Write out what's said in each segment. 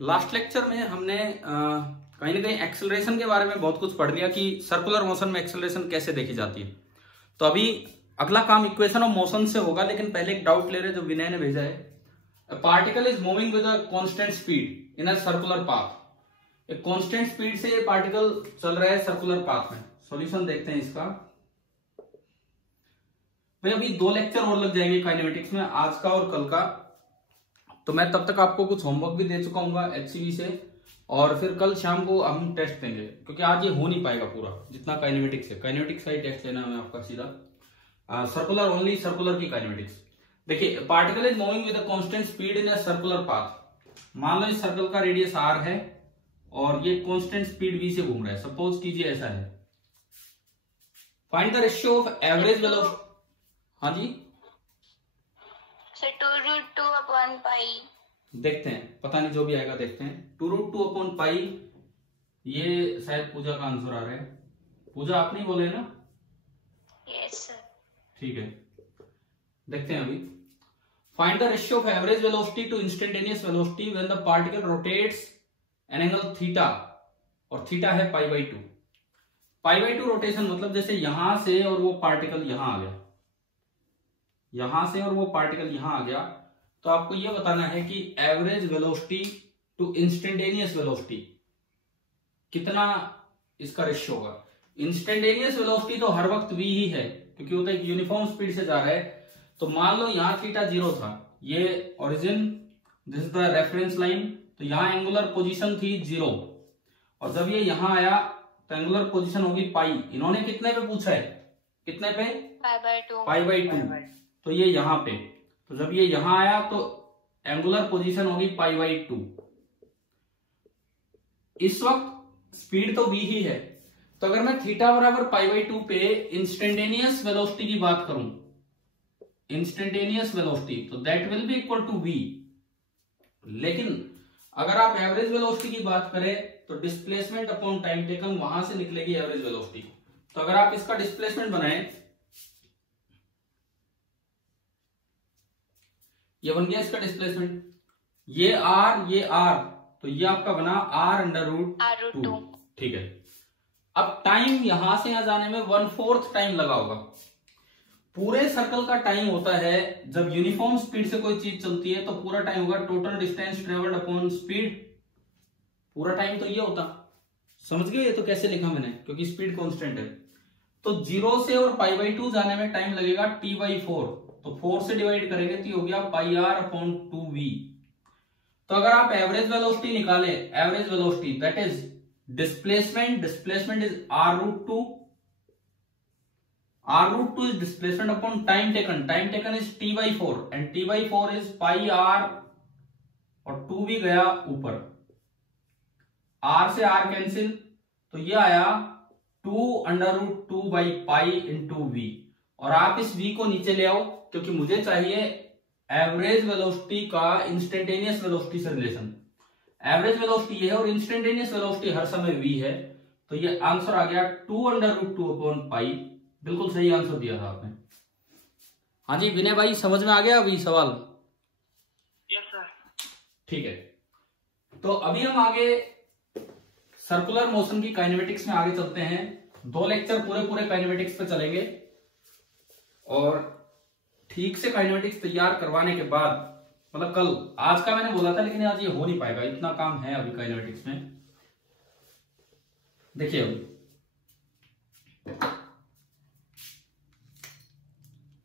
Last lecture में हमने कहीं ना कहीं एक्सेलरेशन के बारे में बहुत कुछ पढ़ लिया कि सर्कुलर मोशन में एक्सेलरेशन कैसे देखी जाती है। तो अभी अगला काम इक्वेशन ऑफ मोशन से होगा, लेकिन पहले एक डाउट ले रहे जो विनय ने भेजा है। Particle is moving with a constant speed in a circular path. एक कांस्टेंट स्पीड से ये पार्टिकल चल रहा है सर्कुलर पाथ में। सॉल्यूशन देखते हैं इसका। भाई अभी 2 लेक्चर और लग जाएंगे काइनेमेटिक्स में, आज का और कल का। तो मैं तब तक आपको कुछ होमवर्क भी दे चुका हूँ एचसीवी से, और फिर कल शाम को हम टेस्ट देंगे, क्योंकि आज ये हो नहीं पाएगा पूरा जितना काइनेमेटिक्स है। काइनेमेटिक्स का ही टेस्ट लेना है आपका सीधा। सर्कुलर ओनली सर्कुलर की काइनेमेटिक्स। देखिए, particle is moving with a constant speed in a circular path. मान लो इस सर्कल का रेडियस r है और ये कांस्टेंट स्पीड v से घूम रहा है। सपोज कीजिए ऐसा है। Find the ratio of average velocity. हाँ जी, 2√2/पाई। देखते हैं, पता नहीं जो भी आएगा देखते हैं। 2√2/पाई, ये शायद पूजा का आंसर आ रहा है। पूजा आप नहीं बोले ना? Yes sir. ठीक है, देखते हैं अभी। Find the ratio of average velocity to instantaneous velocity when the particle rotates an angle theta, और थीटा है π/2। π/2 रोटेशन मतलब जैसे यहां से और वो पार्टिकल यहां आ गया, यहां से और वो पार्टिकल यहां आ गया, तो आपको यह बताना है कि average velocity to instantaneous velocity कितना इसका रेशियो होगा। इंस्टेंटेनियस वेलोसिटी तो हर वक्त v ही है, क्योंकि वो तो एक यूनिफॉर्म स्पीड से जा रहा है। तो मान लो यहां थीटा 0 था, ये origin, this is the reference line, तो यहां एंगुलर पोजीशन थी 0, और जब ये यहां आया तो एंगुलर पोजीशन होगी पाई। इन्होंने कितने पे पूछा है? कितने पे? π/2। तो ये यहां पे, तो जब ये यहां आया तो एंगुलर पोजीशन होगी π/2। इस वक्त स्पीड तो v ही है, तो अगर मैं थीटा बराबर π/2 पे इंस्टेंटेनियस वेलोसिटी की बात करूं, इंस्टेंटेनियस वेलोसिटी, तो that will be equal to v। लेकिन अगर आप एवरेज वेलोसिटी की बात करें तो डिस्प्लेसमेंट अपॉन टाइम टेकन, वहां से निकलेगी एवरेज वेलोसिटी। तो अगर आप इसका डिस्प्लेसमेंट बनाएं, ये बन गया इसका डिस्प्लेसमेंट, ये r ये r, तो ये आपका बना r√2। ठीक है। अब टाइम यहां से यहां जाने में 1/4 टाइम लगा होगा। पूरे सर्कल का टाइम होता है, जब यूनिफॉर्म स्पीड से कोई चीज चलती है तो पूरा टाइम होगा total distance travelled upon speed. पूरा टाइम तो ये होता, समझ गए? ये तो कैसे लिखा मैंने, क्योंकि स्पीड कांस्टेंट है। तो 0 से और π/2 जाने में टाइम लगेगा t/4, तो 4 से डिवाइड करेंगे तो ये हो गया πr/2v। तो अगर आप एवरेज वेलोसिटी निकाले, average velocity that is displacement, displacement is r√2, r√2 is displacement upon time taken, time taken is t/4 and t/4 is πr, और 2 भी गया ऊपर, r से r कैंसिल, तो ये आया 2√2/पाई इंटू v। और आप इस v को नीचे ले आओ, क्योंकि मुझे चाहिए एवरेज वेलोसिटी का इंस्टेंटेनियस वेलोसिटी से रिलेशन। एवरेज वेलोसिटी ये है और इंस्टेंटेनियस वेलोसिटी हर समय v है, तो ये आंसर आ गया 2√2/पाई। बिल्कुल सही आंसर दिया था आपने। हाँ जी विनय भाई, समझ में आ गया अभी सवाल? Yes sir. ठीक है, तो अभी हम आगे सर्कुलर मोशन की काइनेमेटिक्स में आगे चलते हैं। 2 लेक्चर पूरे काइनेमेटिक्स पे चलेंगे, और ठीक से काइनेमेटिक्स तैयार करवाने के बाद, मतलब कल, आज का मैंने बोला था लेकिन आज ये हो नहीं पाएगा, इतना काम है अभी काइनेमेटिक्स में। देखिए अभी,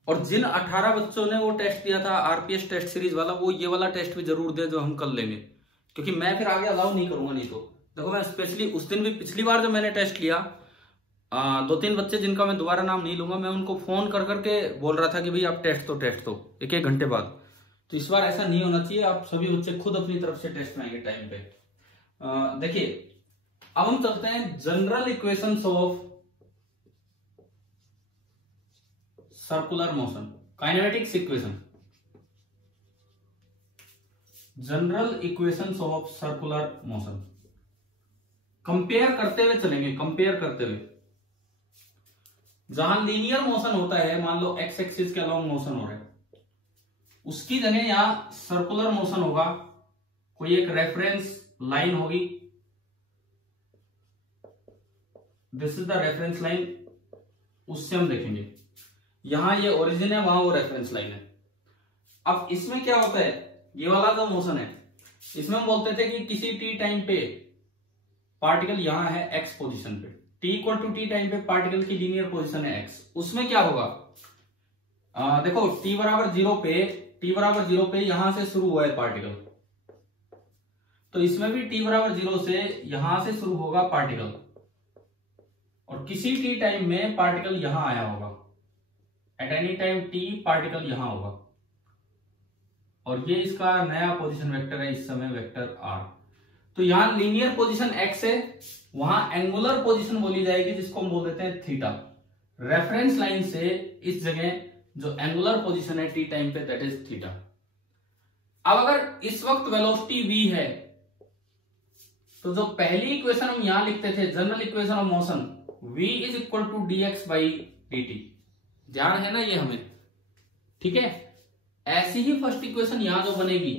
और जिन 18 बच्चों ने वो टेस्ट दिया था आरपीएस टेस्ट सीरीज वाला, वो ये वाला टेस्ट भी जरूर दे जो हम कल लेंगे, क्योंकि मैं फिर आगे अलाउ नहीं करूंगा। नहीं तो देखो, मैं स्पेशली उस दिन भी, पिछली बार जब मैंने टेस्ट लिया, 2-3 बच्चे जिनका मैं दोबारा नाम नहीं लूंगा, मैं उनको फोन कर करके बोल रहा था कि भाई आप टेस्ट दो 1-1 घंटे बाद। तो इस बार ऐसा नहीं होना चाहिए, आप सभी बच्चे खुद अपनी तरफ से टेस्ट बनाएंगे टाइम पे। देखिए, अब हम चलते हैं general equations of circular motion, kinematics equation, general equations of circular motion. Compare करते हुए चलेंगे, कंपेयर करते हुए। जहां लीनियर मोशन होता है, मान लो एक्स एक्सिस के अलोंग मोशन हो रहा है, उसकी जगह यहां सर्कुलर मोशन होगा। कोई एक रेफरेंस लाइन होगी, this is the reference line, उससे हम देखेंगे यहां ये ओरिजिन है, वहां वो रेफरेंस लाइन है। अब इसमें क्या होता है, ये वाला जो मोशन है इसमें हम बोलते थे कि किसी टी टाइम पे पार्टिकल यहां है एक्स पोजीशन पे, t equal to t time पे पार्टिकल की लीनियर पोजीशन है एक्स। उसमें क्या होगा, देखो t बराबर 0 पे यहां से शुरू हुआ है पार्टिकल, तो इसमें भी t बराबर 0 से यहां से शुरू होगा पार्टिकल, और किसी t टाइम में पार्टिकल यहां आया होगा, at any time t particle यहां होगा, और ये इसका नया पोजीशन वेक्टर है इस समय वेक्टर r। तो यहां लीनियर पोजीशन x है, वहां एंगुलर पोजीशन बोली जाएगी जिसको हम बोल देते हैं थीटा। रेफरेंस लाइन से इस जगह जो एंगुलर पोजीशन है टी टाइम पे दैट इज थीटा। अब अगर इस वक्त वेलोसिटी v है, तो जो पहली इक्वेशन हम यहां लिखते थे general equation of motion, v is equal to dx by dt, ध्यान है ना ये हमें, ठीक है। ऐसी ही फर्स्ट इक्वेशन यहां जो बनेगी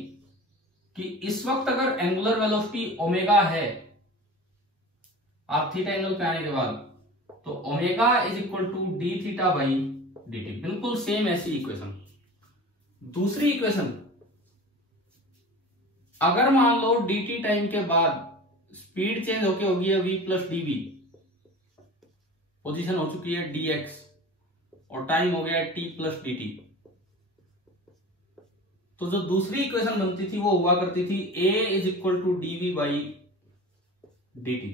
कि इस वक्त अगर एंगुलर वेलोसिटी ओमेगा है, आप थीटा एंगल पे आने के बाद, तो omega is equal to d theta by d t, बिल्कुल सेम ऐसी इक्वेशन। दूसरी इक्वेशन, अगर मान लो डी टी टाइम के बाद स्पीड चेंज होके होगी है v plus d v, position हो चुकी है डी एक्स और टाइम हो गया है t प्लस डी टी, तो जो दूसरी इक्वेशन बनती थी वो हुआ करती थी a is equal to d v by d t.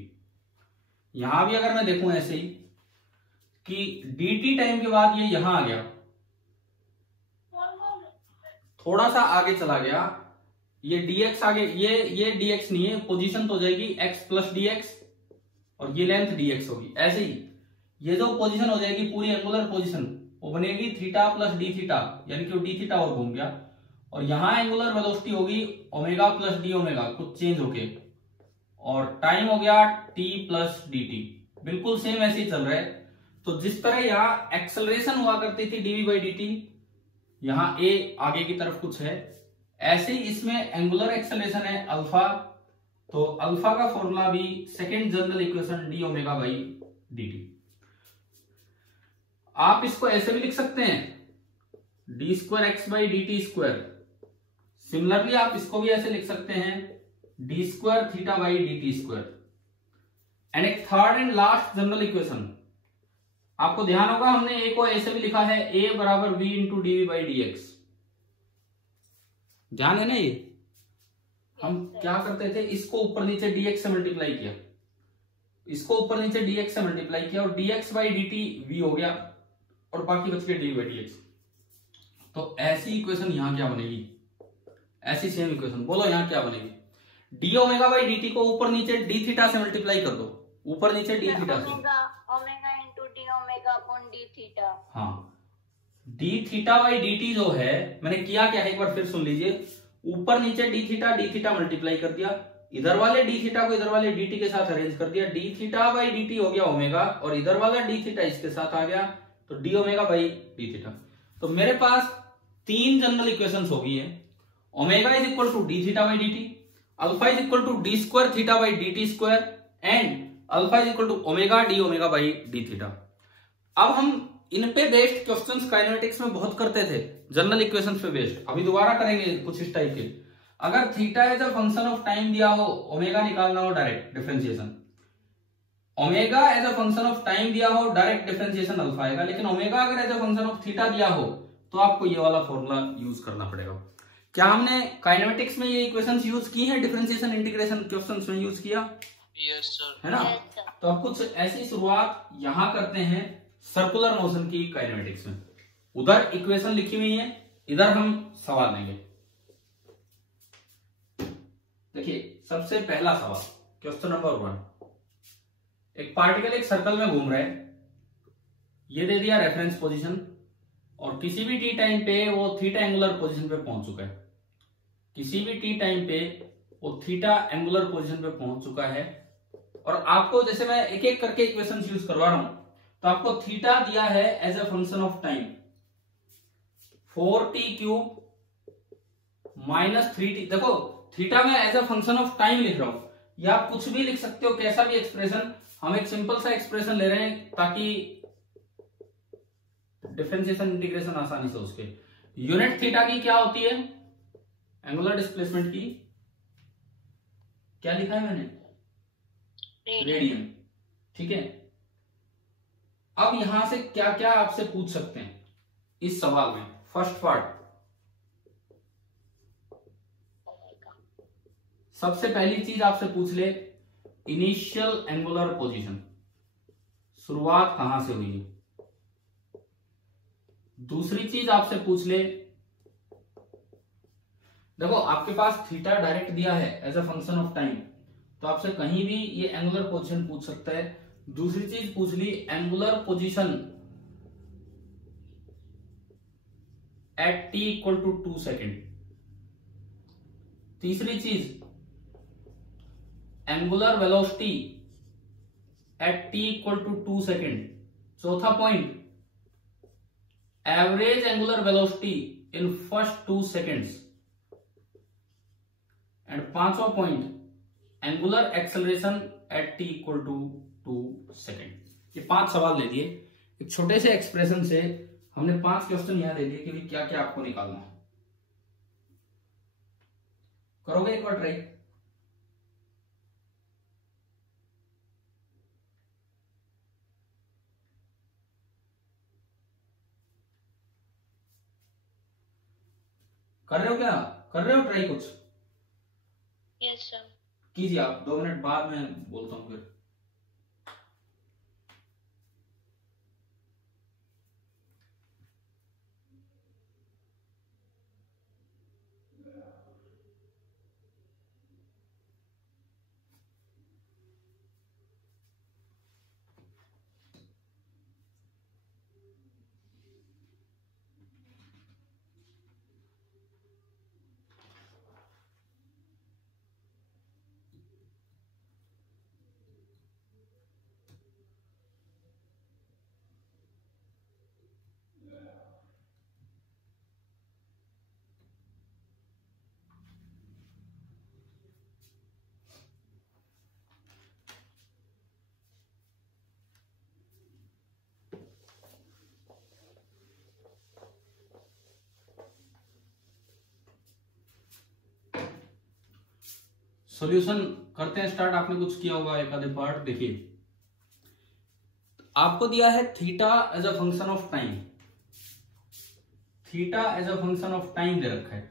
यहां भी अगर मैं देखूं ऐसे ही कि dt टाइम के बाद ये यहां आ गया, थोड़ा सा आगे चला गया, ये dx आगे, ये dx नहीं है, पोजीशन तो हो जाएगी x प्लस dx और ये लेंथ dx होगी। ऐसे ही ये जो पोजीशन हो जाएगी पूरी एंगुलर पोजीशन वो बनेगी थीटा प्लस डी थीटा, यानी कि डी थीटा और घूम गया, और यहां एंगुलर वेलोसिटी होगी ओमेगा प्लस डी ओमेगा, कुछ चेंज होके, और टाइम हो गया t प्लस डी टी, बिल्कुल सेम ऐसे ही चल रहा है। तो जिस तरह यहाँ एक्सेलरेशन हुआ करती थी dv बाई dt, यहाँ a आगे की तरफ कुछ है, ऐसे ही इसमें एंगुलर एक्सेलरेशन है अल्फा, तो अल्फा का फॉर्मूला भी second general equation d omega by d t. आप इसको ऐसे भी लिख सकते हैं d square x by d t square. Similarly आप इसको भी ऐसे लिख सकते हैं d square theta by d t square. And एक third and last general equation, आपको ध्यान होगा हमने a को ऐसे भी लिखा है a बराबर v into d v by d x, ध्यान है ना। ये हम क्या करते थे, इसको ऊपर नीचे dx से मल्टीप्लाई किया, इसको ऊपर नीचे dx से मल्टीप्लाई किया, और dx by d T v हो गया और बाकी बच गया डी बाई डी एक्स। तो ऐसी इक्वेशन यहां क्या बनेगी, ऐसी सेम इक्वेशन, बोलो यहां क्या बनेगी, D omega by d t को ऊपर नीचे डी थीटा से मल्टीप्लाई कर दो, ऊपर नीचे डी थीटा से, omega into d omega upon d theta. हाँ, d theta by d t जो है, मैंने किया क्या है एक बार फिर सुन लीजिए, ऊपर नीचे डी थीटा मल्टीप्लाई कर दिया, इधर वाले डी थीटा को इधर वाले डी टी के साथ अरेंज कर दिया, D theta by d T हो गया ओमेगा, और इधर वाला डी थीटा इसके साथ आ गया, तो d omega by d theta. तो मेरे पास तीन जनरल इक्वेशंस होगी है, omega is equal to d theta by d t, alpha is equal to d square theta by d t square, and alpha is equal to omega d by d theta. अब हम इन पे based questions kinematics में बहुत करते थे, general equations पे based, अभी दोबारा करेंगे कुछ इस टाइप के। अगर theta as a function of time दिया हो, ओमेगा निकालना हो direct differentiation, omega as a function of time दिया हो डायरेक्ट डिफरेंशिएशन अल्फा आएगा, लेकिन ओमेगा अगर as a function of theta दिया हो तो आपको ये वाला फॉर्मूला यूज करना पड़ेगा। क्या हमने काइनेमेटिक्स में ये इक्वेशंस यूज की हैं, डिफरेंशिएशन इंटीग्रेशन क्वेश्चंस में यूज किया? Yes sir. है ना? तो अब कुछ ऐसी शुरुआत यहां करते हैं सर्कुलर मोशन की काइनेमेटिक्स में। उधर इक्वेशन लिखी हुई है, इधर हम सवाल लेंगे। देखिए सबसे पहला सवाल, क्वेश्चन नंबर 1, एक पार्टिकल एक सर्कल में घूम रहा है, ये दे दिया रेफरेंस पोजीशन, और किसी भी टी टाइम पे वो थीटा एंगुलर पोजीशन पे पहुंच चुका है, किसी भी टी टाइम पे वो थीटा एंगुलर पोजीशन पे पहुंच चुका है। और आपको जैसे मैं एक एक करके इक्वेशन यूज करवा रहा हूं, तो आपको थीटा दिया है as a function of time 4t³ - 3t। देखो थीटा में as a function of time लिख रहा हूं, या आप कुछ भी लिख सकते हो, कैसा भी एक्सप्रेशन। हम एक सिंपल सा एक्सप्रेशन ले रहे हैं ताकि डिफरेंशिएशन इंटीग्रेशन आसानी से उसके। यूनिट थीटा की क्या होती है, एंगुलर डिस्प्लेसमेंट की क्या लिखा है मैंने, रेडियन। ठीक है, अब यहां से क्या क्या आपसे पूछ सकते हैं इस सवाल में। फर्स्ट पार्ट, सबसे पहली चीज आपसे पूछ ले इनिशियल एंगुलर पोजीशन, शुरुआत कहां से हुई है। दूसरी चीज आपसे पूछ ले, देखो आपके पास थीटा डायरेक्ट दिया है as a function of time, तो आपसे कहीं भी ये एंगुलर पोजीशन पूछ सकता है। दूसरी चीज पूछ ली angular position at t equal to 2 second. तीसरी चीज angular velocity at t equal to 2 second. चौथा point average angular velocity in first 2 seconds. And पांचवा point angular acceleration at t equal to 2 second. ये 5 सवाल ले दिए एक छोटे से एक्सप्रेशन से। हमने 5 क्वेश्चन यहां दे दिए कि क्या क्या आपको निकालना है। करोगे एक बार ट्राई। कर रहे हो क्या, कर रहे हो ट्राई कुछ? Yes sir. कीजिए आप, 2 मिनट बाद में बोलता हूं फिर। सॉल्यूशन करते हैं स्टार्ट। आपने कुछ किया होगा एक आधे पार्ट। देखिए आपको दिया है theta as a function of time, theta as a function of time दे रखा है।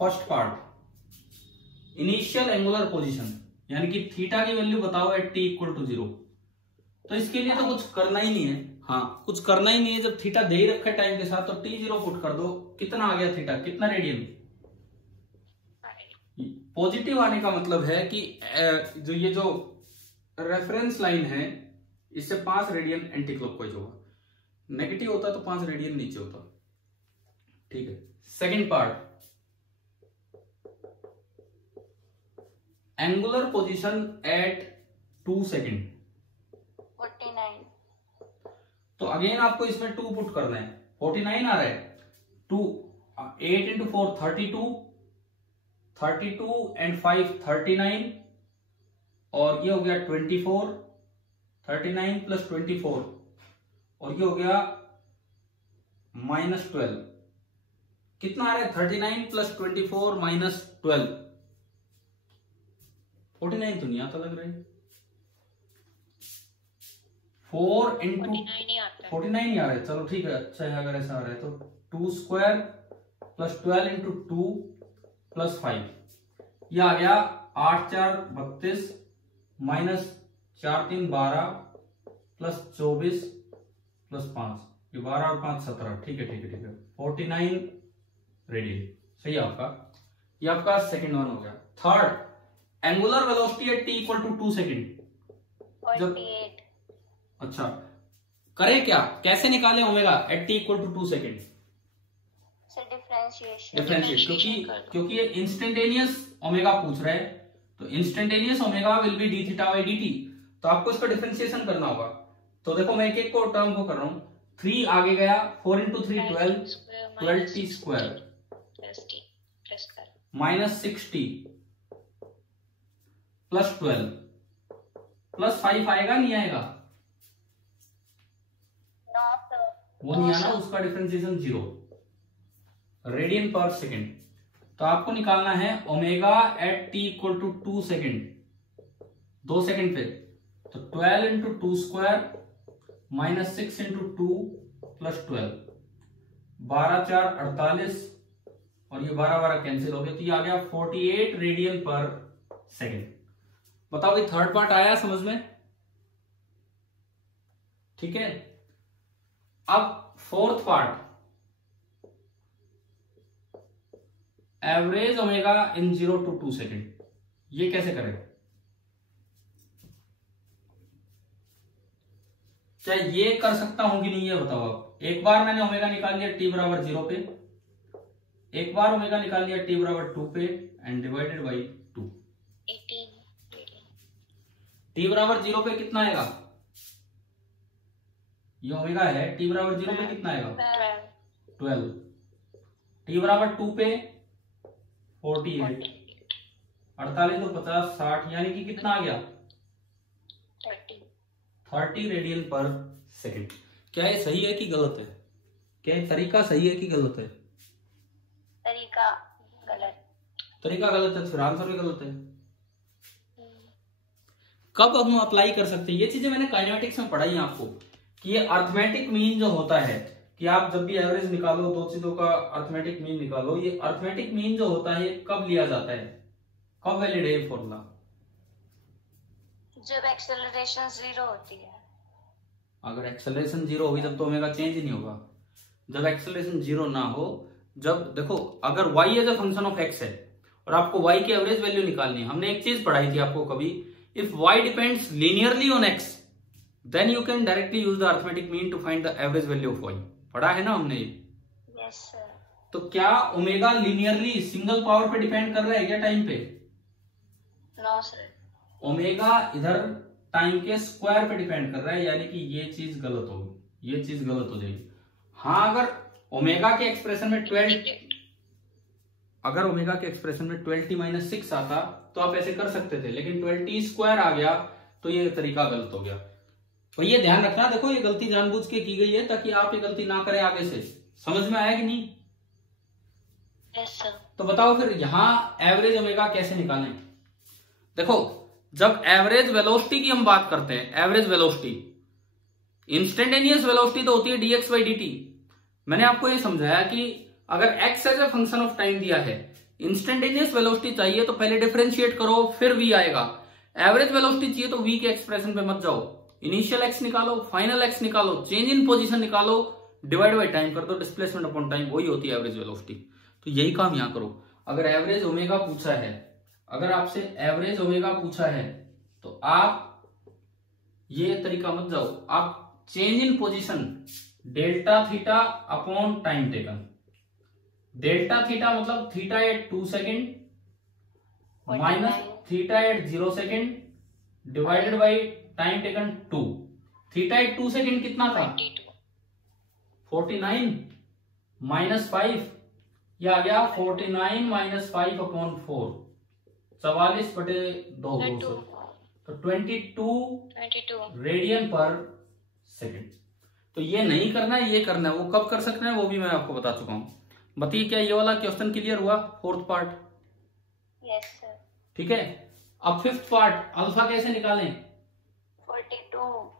First part initial angular position, यानी कि थीटा की वैल्यू बताओ एट t इक्वल टू 0। तो इसके लिए तो कुछ करना ही नहीं है। हाँ, कुछ करना ही नहीं है। जब थीटा दे ही रखा है टाइम के साथ, तो t0 पुट कर दो। कितना आ गया थीटा, कितना रेडियन? पॉजिटिव आने का मतलब है कि जो ये जो रेफरेंस लाइन है इससे 5 रेडियन एंटी क्लॉकवाइज होगा। नेगेटिव होता तो 5 रेडियन नीचे होता। ठीक है। Second part angular position at 2 second 49। तो अगेन आपको इसमें 2 पुट करना है। 49 आ रहा है। 2 8 इंटू 4 32 एंड 5 39 और ये हो गया 24। 39 प्लस 24 और ये हो गया -12। कितना आ रहा है? 39 प्लस 24 माइनस 12। 49 तो नहीं आता लग रहा है। 4 इंटू 49 ही आ रहा है। चलो ठीक है, अच्छा है अगर ऐसा आ रहा है तो 2 स्क्वायर प्लस 12 इंटू 2 प्लस 5, ये आ गया 8 4 32 माइनस 4 3 12 प्लस 24 प्लस 5, ये 12 और 5 17। ठीक है ठीक है ठीक है। 49 रेडियन सही है आपका। ये आपका सेकंड वन हो गया। Third angular velocity at t equal to 2 second. जब अच्छा करें क्या, कैसे निकालें omega at t equal to 2 second? Differentiate, क्योंकि ये इंस्टेंटेनियस ओमेगा पूछ रहा है, तो instantaneous omega will be d theta by dt। तो आपको इसका डिफरेंशिएशन करना होगा। तो देखो मैं एक एक को टर्म को कर रहा हूं। 3 आगे गया, 4 into 3 12 t square -60 plus 12 plus 5 आएगा नहीं आएगा? वो नहीं आना, उसका डिफरेंशिएशन 0 रेडियन पर सेकेंड। तो आपको निकालना है omega at t equal to 2 second 2 second पे। तो 12 into 2 square minus 6 into 2 plus 12, 12 4 48 और ये 12 12 कैंसिल हो गया, तो ये आ गया 48 रेडियन पर सेकेंड। बताओ ये थर्ड पार्ट आया समझ में? ठीक है, अब fourth part, average omega in 0 to 2 second, ये कैसे करें? क्या ये कर सकता हूं कि नहीं ये बताओ आप। एक बार मैंने ओमेगा निकाल लिया t बराबर 0 पे, एक बार ओमेगा निकाल लिया t बराबर 2 पे एंड डिवाइडेड बाई 2। 18 t बराबर 0 पे कितना आएगा? ये ओमेगा है, t बराबर 0 पे कितना आएगा? 12। t बराबर 2 पे 48, 48 तो 50 60, यानी कि कितना आ गया? 30 रेडियन पर सेकेंड। क्या ये सही है कि गलत है? क्या ये तरीका सही है कि गलत है? तरीका गलत। तरीका गलत है, फिर आंसर भी गलत है। कब हम अप्लाई कर सकते हैं ये चीजें? मैंने काइनेमेटिक्स में पढ़ाई है आपको कि ये अर्थमेटिक मीन जो होता है कि आप जब भी एवरेज निकालो, दो चीजों का अर्थमेटिक मीन निकालो, ये अर्थमेटिक मीन जो होता है कब लिया जाता है, कब वैलिड है फॉर्मूला? जब एक्सेलरेशन 0 होती है। अगर एक्सेलरेशन 0 होगी तब तो ओमेगा चेंज ही नहीं होगा। जब एक्सेलरेशन 0 ना हो, जब देखो अगर y as a function of x है और आपको y की एवरेज वैल्यू निकालनी है, हमने एक चीज पढ़ाई थी आपको कभी, if y depends linearly on x then you can directly use the arithmetic mean to find the average value of y। पढ़ा है ना हमने ये? Yes sir. तो क्या ओमेगा लीनियरली सिंगल पावर पे डिपेंड कर रहा है क्या टाइम पे? No sir. ओमेगा इधर टाइम के स्क्वायर पे डिपेंड कर रहा है, यानी कि ये चीज गलत होगी, ये चीज गलत हो जाएगी। हाँ, अगर ओमेगा के एक्सप्रेशन में 12, अगर ओमेगा के एक्सप्रेशन में 12t माइनस 6 आता तो आप ऐसे कर सकते थे, लेकिन 12t स्क्वायर आ गया तो ये तरीका गलत हो गया। तो ये ध्यान रखना, देखो ये गलती जानबूझ के की गई है ताकि आप ये गलती ना करें आगे से। समझ में आया कि नहीं? Yes sir. तो बताओ फिर यहां एवरेज ओमेगा कैसे निकालें? देखो जब एवरेज वेलोसिटी की हम बात करते हैं, एवरेज वेलोसिटी, इंस्टेंटेनियस वेलोसिटी तो होती है dx बाई dt। मैंने आपको ये समझाया कि अगर x as a function of time दिया है, इंस्टेंटेनियस वेलोसिटी चाहिए तो पहले डिफरेंशिएट करो फिर v आएगा। एवरेज वेलोसिटी चाहिए तो v के एक्सप्रेशन पे मत जाओ, इनिशियल x निकालो, फाइनल x निकालो, चेंज इन पोजीशन निकालो, डिवाइड बाई टाइम कर दो, डिस्प्लेसमेंट अपॉन टाइम, वही होती है एवरेज वेलोसिटी। तो यही काम यहां करो। अगर एवरेज ओमेगा पूछा है, अगर आपसे एवरेज ओमेगा पूछा है तो आप ये तरीका मत जाओ, आप change in position delta theta upon time taken. Delta theta मतलब theta at 2 second minus theta at 0 second divided by time taken 2। Theta at 2 second कितना था? 49 माइनस 5, यह आ गया 49 माइनस 5 अपॉन 4, 44/200, तो 22 रेडियन पर सेकेंड। तो ये नहीं करना है, ये करना है। वो कब कर सकते हैं वो भी मैं आपको बता चुका हूं। बताइए क्या ये वाला क्वेश्चन क्लियर हुआ? Fourth part. Yes sir. ठीक है, अब फिफ्थ पार्ट, अल्फा कैसे निकालें? 42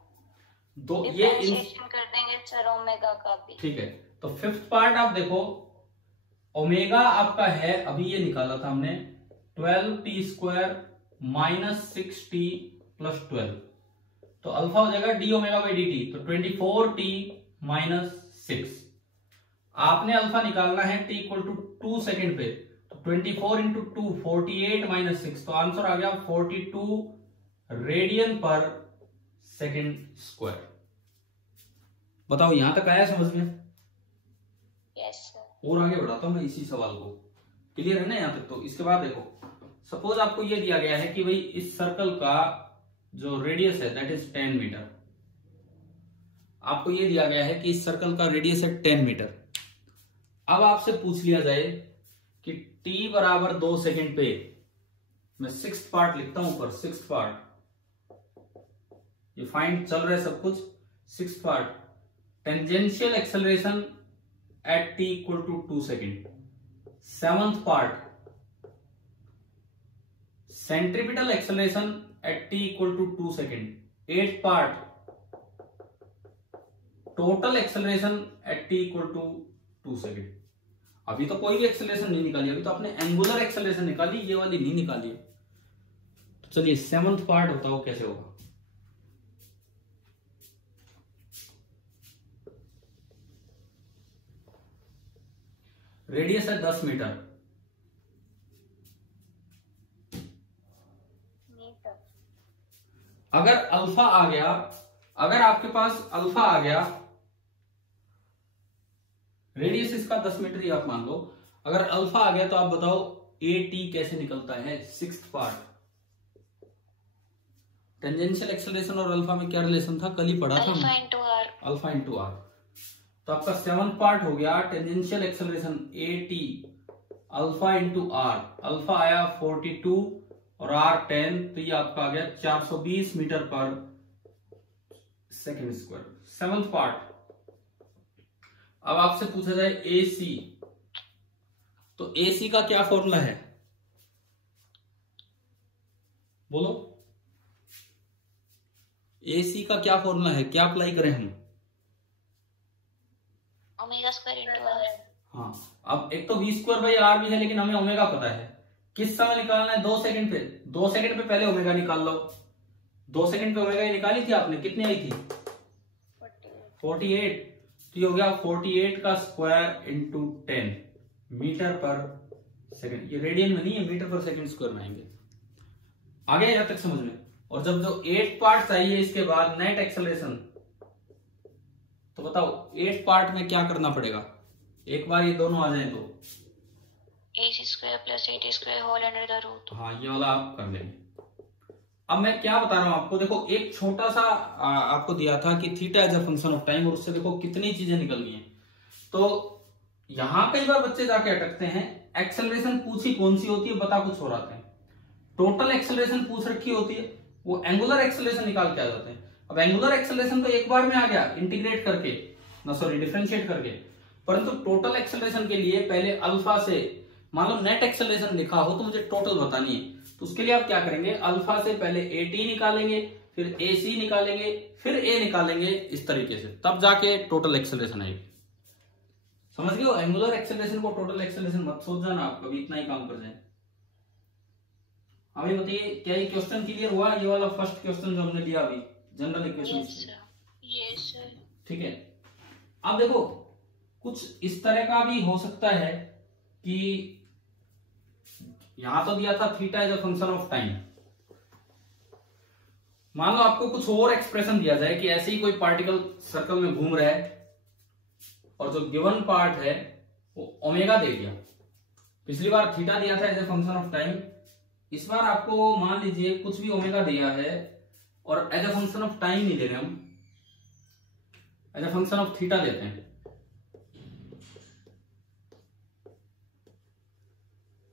दो ये कर देंगे सर ओमेगा का भी। ठीक है, तो फिफ्थ पार्ट आप देखो, ओमेगा आपका है, अभी ये निकाला था हमने 12t square minus 6t plus 12, तो अल्फा हो जाएगा D omega by d t, तो 24t माइनस 6। आपने अल्फा निकालना है t इक्वल टू 2 सेकेंड पे, तो 24 इंटू 2 48 माइनस 6, तो आंसर आ गया 42 रेडियन पर सेकेंड स्क्वायर। बताओ यहां तक आया समझ में? Yes sir. और आगे बढ़ाता हूं मैं इसी सवाल को, क्लियर है ना यहां तक? तो इसके बाद देखो, सपोज आपको यह दिया गया है कि भाई इस सर्कल का जो रेडियस है दैट इज 10 मीटर। आपको यह दिया गया है कि इस सर्कल का रेडियस है 10 मीटर। अब आपसे पूछ लिया जाए कि t बराबर 2 सेकंड पे, मैं सिक्स्थ पार्ट लिखता हूं ऊपर, सिक्स्थ पार्ट, ये फाइंड चल रहा है सब कुछ, sixth part, tangential acceleration at t equal to 2 second. Seventh part, centripetal acceleration at t equal to 2 second. Eighth part, total acceleration at t equal to 2 second. अभी तो कोई भी एक्सेलरेशन नहीं निकाली, अभी तो आपने एंगुलर एक्सेलरेशन निकाली, ये वाली नहीं निकाली। तो चलिए सेवंथ पार्ट बताओ कैसे होगा। रेडियस है 10 मीटर, अगर अल्फा आ गया, अगर आपके पास अल्फा आ गया, रेडियस इसका 10 मीटर ही आप मान लो, अगर अल्फा आ गया तो आप बताओ ए टी कैसे निकलता है। सिक्स्थ पार्ट, टेंजेंशियल एक्सेलरेशन और अल्फा में क्या रिलेशन था, कल ही पढ़ा था, अल्फा इंटू आर। तो आपका सेवंथ पार्ट हो गया tangential acceleration a t alpha into r. Alpha आया 42 और आर 10, तो ये आपका आ गया 420 मीटर पर सेकेंड स्क्वायर। Seventh part. अब आपसे पूछा जाए ए सी, तो ए सी का क्या फॉर्मूला है, बोलो। ए सी का क्या फॉर्मूला है, क्या अप्लाई करें हम? Omega square into r. हाँ, अब एक तो वी स्क्वायर बाई आर भी है, लेकिन हमें ओमेगा पता है। किस समय निकालना है? 2 सेकंड पे। 2 सेकंड पे पहले ओमेगा निकाल लो। 2 सेकंड पे ओमेगा निकाली थी आपने, कितनी आई थी? 48। तो ये हो गया 48 का स्क्वायर इंटू 10 मीटर पर सेकंड। ये रेडियन में नहीं है, मीटर पर सेकंड स्क्वायर में आएंगे। आगे यहाँ तक समझ में। और जब जो 8 पार्ट चाहिए इसके बाद नेट एक्सेलरेशन, तो बताओ 8 पार्ट में क्या करना पड़ेगा? एक बार ये दोनों आ जाए तो AC square plus 8 square whole under the root. हाँ, ये वाला आप कर लेंगे। अब मैं क्या बता रहा हूं आपको, देखो एक छोटा सा आपको दिया था कि theta as a function of time, और उससे देखो कितनी चीजें निकल गई हैं। तो यहां कई बार बच्चे जाके अटकते हैं, एक्सेलरेशन पूछी कौन सी होती है, बता कुछ हो रहा है। टोटल एक्सेलरेशन पूछ रखी होती है, वो एंगुलर एक्सेलरेशन निकाल के आ जाते हैं। अब एंगुलर एक्सेलरेशन तो एक बार में आ गया इंटीग्रेट करके, डिफरेंशिएट करके, परंतु टोटल एक्सेलरेशन के लिए पहले अल्फा से, मान लो नेट एक्सेलरेशन लिखा हो तो मुझे टोटल बतानी है। तो उसके लिए आप क्या करेंगे, अल्फा से पहले ए टी निकालेंगे, फिर ए सी निकालेंगे, फिर ए निकालेंगे, इस तरीके से, तब जाके टोटल एक्सेलरेशन आएगी। समझ गए हो? एंगुलर एक्सेलरेशन को टोटल एक्सेलरेशन मत सोच जाना आप कभी, इतना ही काम कर जाए। अभी बताइए, क्या ये क्वेश्चन क्लियर हुआ? ये वाला फर्स्ट क्वेश्चन जो हमने लिया अभी, जनरल इक्वेशन। Yes sir. ठीक है। अब देखो कुछ इस तरह का भी हो सकता है कि यहां तो दिया था theta as a function of time, मान लो आपको कुछ और एक्सप्रेशन दिया जाए कि ऐसे ही कोई पार्टिकल सर्कल में घूम रहा है और जो गिवन पार्ट है वो ओमेगा दे दिया। पिछली बार थीटा दिया था as a function of time, इस बार आपको मान लीजिए कुछ भी ओमेगा दिया है और as a function of time नहीं दे रहे, हम as a function of theta देते हैं।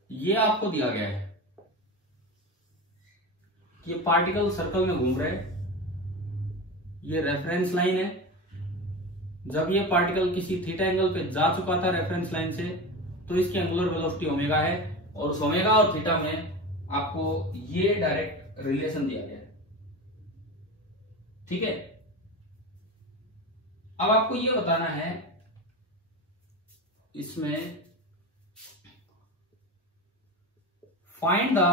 ये आपको दिया गया है कि ये पार्टिकल सर्कल में घूम रहे हैं, ये रेफरेंस लाइन है। जब ये पार्टिकल किसी थीटा एंगल पे जा चुका था रेफरेंस लाइन से, तो इसकी एंगुलर वेलोसिटी ओमेगा है, और उस ओमेगा और थीटा में आपको ये डायरेक्ट रिलेशन दिया गया है। ठीक है। अब आपको ये बताना है इसमें, find the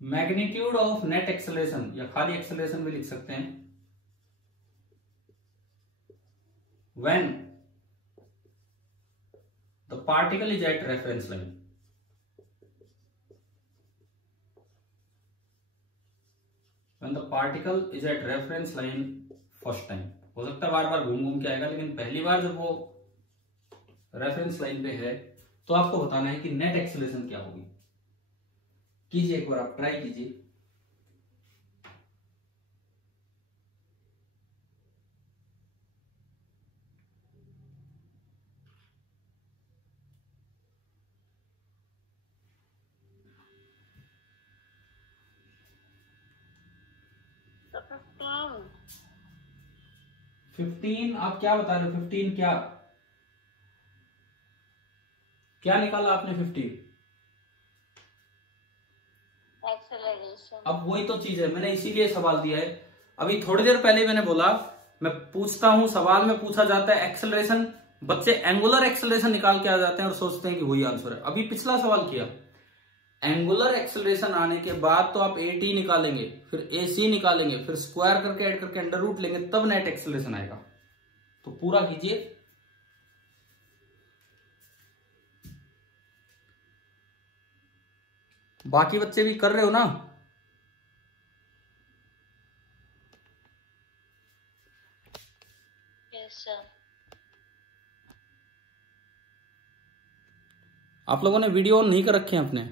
magnitude of net acceleration, या खाली एक्सेलरेशन भी लिख सकते हैं, when the particle is at reference line. When the particle is at reference line first time. हो सकता है बार बार घूम घूम के आएगा, लेकिन पहली बार जब वो रेफरेंस लाइन पे है तो आपको बताना है कि नेट एक्सेलरेशन क्या होगी। कीजिए एक बार, आप ट्राई कीजिए। 15. 15 आप क्या बता रहे हो? 15 क्या क्या निकाला आपने? 15 Acceleration. अब वही तो चीज है, मैंने इसीलिए सवाल दिया है। अभी थोड़ी देर पहले मैंने बोला, मैं पूछता हूं, सवाल में पूछा जाता है एक्सेलरेशन, बच्चे एंगुलर एक्सेलरेशन निकाल के आ जाते हैं और सोचते हैं कि वही आंसर है। अभी पिछला सवाल किया, एंगुलर एक्सेलरेशन आने के बाद तो आप AT निकालेंगे, फिर AC निकालेंगे, फिर स्क्वायर करके ऐड करके अंडर रूट लेंगे, तब नेट एक्सेलरेशन आएगा। तो पूरा कीजिए। बाकी बच्चे भी कर रहे हो ना? Yes, sir. आप लोगों ने वीडियो ऑन नहीं कर रखे हैं अपने?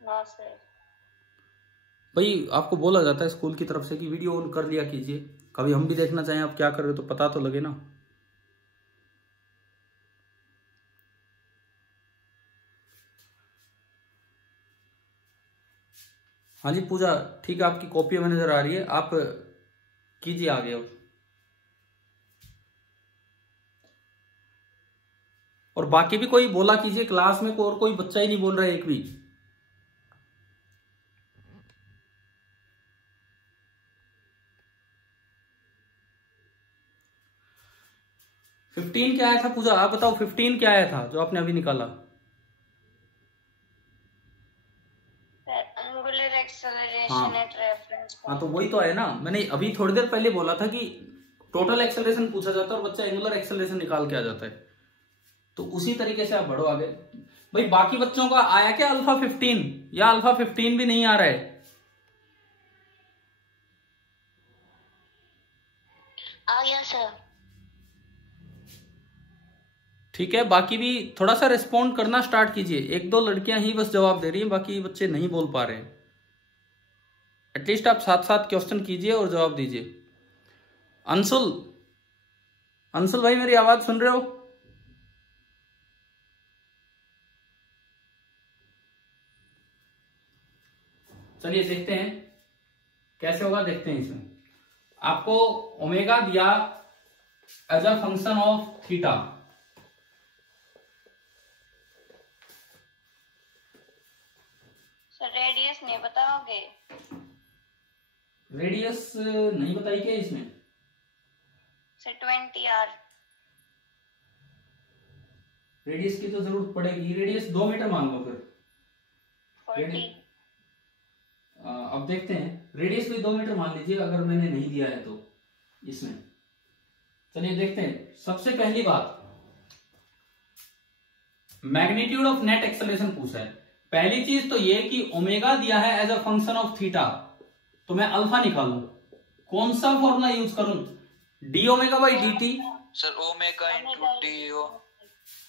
No, sir. भाई आपको बोला जाता है स्कूल की तरफ से कि वीडियो ऑन कर लिया कीजिए, कभी हम भी देखना चाहें आप क्या कर रहे हो तो पता तो लगे ना। हाँ जी पूजा, ठीक है, आपकी कॉपी में नजर आ रही है, आप कीजिए आगे। और बाकी भी कोई बोला कीजिए क्लास में, और कोई बच्चा ही नहीं बोल रहा है एक भी। फिफ्टीन क्या आया था पूजा? आप बताओ 15 क्या आया था जो आपने अभी निकाला? Angular acceleration हाँ। at reference हाँ point. तो वही तो है ना, मैंने अभी थोड़ी देर पहले बोला था कि टोटल एक्सेलरेशन पूछा जाता है और बच्चा एंगुलर एक्सेलरेशन निकाल के आ जाता है। तो उसी तरीके से आप बढ़ो आगे। भाई बाकी बच्चों का आया क्या अल्फा 15, या अल्फा 15 भी नहीं आ रहा है? आ गया सर। ठीक है, बाकी भी थोड़ा सा रिस्पॉन्ड करना स्टार्ट कीजिए। एक दो लड़कियां ही बस जवाब दे रही हैं, बाकी बच्चे नहीं बोल पा रहे हैं। एटलीस्ट आप साथ साथ क्वेश्चन कीजिए और जवाब दीजिए। अंशुल, अंशुल भाई मेरी आवाज सुन रहे हो? चलिए देखते हैं कैसे होगा, देखते हैं। इसमें आपको ओमेगा दिया as a function of theta, sir radius नहीं बताओगे? रेडियस नहीं बताई क्या इसमें? Sir 20R। रेडियस की तो जरूरत पड़ेगी, रेडियस 2 मीटर मान लो फिर। 40। अब देखते हैं, रेडियस भी 2 मीटर मान लीजिए अगर मैंने नहीं दिया है तो इसमें। चलिए देखते हैं। सबसे पहली बात, मैग्नीट्यूड ऑफ नेट एक्सेलरेशन पूछा है। पहली चीज तो ये कि ओमेगा दिया है as a function of theta, तो मैं अल्फा निकालूं। कौन सा फॉर्मूला यूज करूं? D omega by d t. Sir omega into d o,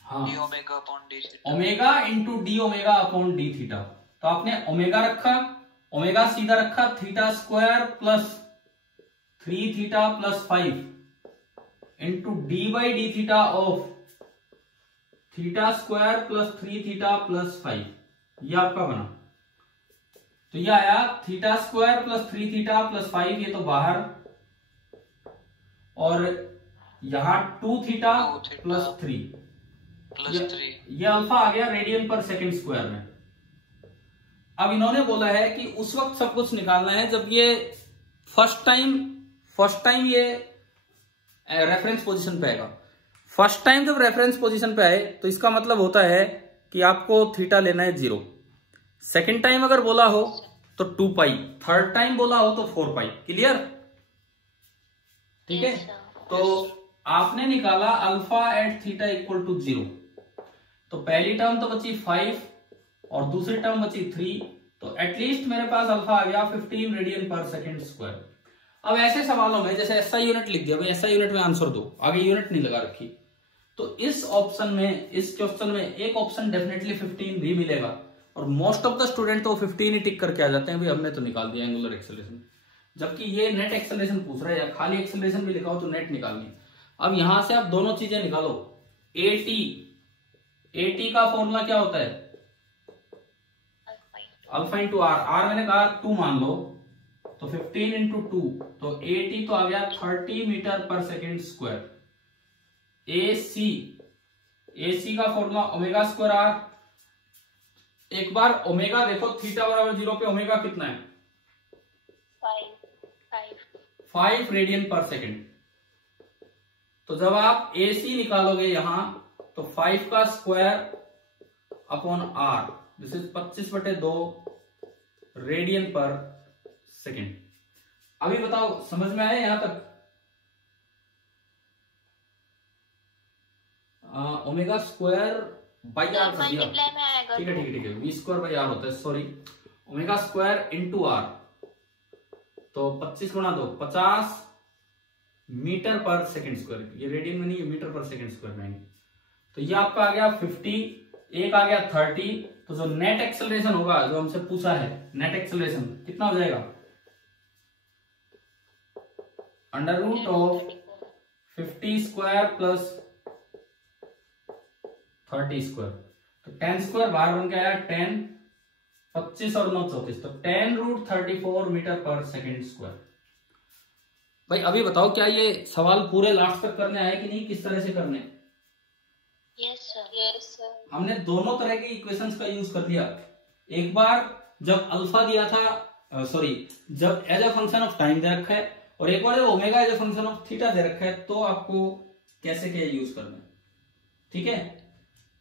हाँ, d omega upon d theta. Omega into d omega upon d theta. तो आपने ओमेगा रखा, ओमेगा सीधा रखा theta square plus 3 theta plus 5 into d by d theta of theta square plus 3 theta plus 5। ये आपका बना। तो ये आया theta square plus 3 theta plus 5, ये तो बाहर, और यहां 2 थीटा प्लस 3 प्लस 3। ये अल्फा आ गया रेडियन पर सेकंड स्क्वायर में। अब इन्होंने बोला है कि उस वक्त सब कुछ निकालना है जब ये फर्स्ट टाइम ये रेफरेंस पोजीशन पे आएगा। फर्स्ट टाइम जब रेफरेंस पोजीशन पे आए तो इसका मतलब होता है कि आपको थीटा लेना है 0। सेकेंड टाइम अगर बोला हो तो 2 पाई, थर्ड टाइम बोला हो तो 4 पाई। क्लियर? ठीक है, तो आपने निकाला alpha at theta equal to 0। तो पहली टर्म तो बची 5 और दूसरी टर्म बची 3, तो एटलीस्ट मेरे पास अल्फा आ गया 15 रेडियन पर सेकेंड स्क्वायर। अब ऐसे सवालों में जैसे एसआई यूनिट लिख दिया, भाई एसआई यूनिट में आंसर दो, आगे यूनिट नहीं लगा रखी, तो इस ऑप्शन में, इस क्वेश्चन में एक ऑप्शन डेफिनेटली 15 भी मिलेगा। और मोस्ट ऑफ द स्टूडेंट तो 15 ही टिक करके आ जाते हैं, भाई हमने तो निकाल दिया एंगुलर एक्सेलरेशन। जबकि ये नेट एक्सेलरेशन पूछ रहा है, या खाली एक्सेलरेशन भी लिखा हो तो नेट निकालनी। अब यहां से आप दोनों चीजें निकालो। एटी का फॉर्मूला क्या होता है? अल्फा इंटू आर, आर मैंने कहा 2 मान लो, तो 15 इंटू 2 तो 80 तो आ गया 30 मीटर पर सेकेंड स्क्वायर। AC का फॉर्मूला ओमेगा स्क्वायर आर। एक बार ओमेगा देखो, थीटा बराबर 0 पे ओमेगा कितना है? 5 रेडियन पर सेकेंड। तो जब आप AC निकालोगे यहां तो 5 का square upon r, this is 25/2 radian per second. अभी बताओ समझ में आया यहां तक? ओमेगा स्क्वायर बाई आर कर दिया, ठीक है ठीक है ठीक है, वी स्क्वायर बाई आर होता है, sorry, omega square into r, तो 25 गुणा 2 50 मीटर पर सेकेंड स्क्वायर, ये रेडियन में नहीं है, मीटर पर सेकेंड स्क्वायर में। तो ये आपका आ गया 50, एक आ गया 30, तो जो नेट एक्सेलरेशन होगा जो हमसे पूछा है, नेट एक्सेलरेशन कितना हो जाएगा? Under root of 50 square plus 30 square, तो 10 स्क्वायर बाहर बन के आया 10, 25 और 9 34, तो 10 रूट 34 मीटर पर सेकेंड स्क्वायर। भाई अभी बताओ क्या ये सवाल पूरे लास्ट तक करने आए कि नहीं, किस तरह से करने? Yes sir. हमने दोनों तरह के इक्वेशंस का यूज कर दिया। एक बार जब अल्फा दिया था, सॉरी, जब as a function of time दे रखा है, और एक बार जब omega as a function of theta दे रखा है, तो आपको कैसे क्या यूज करना है, ठीक है।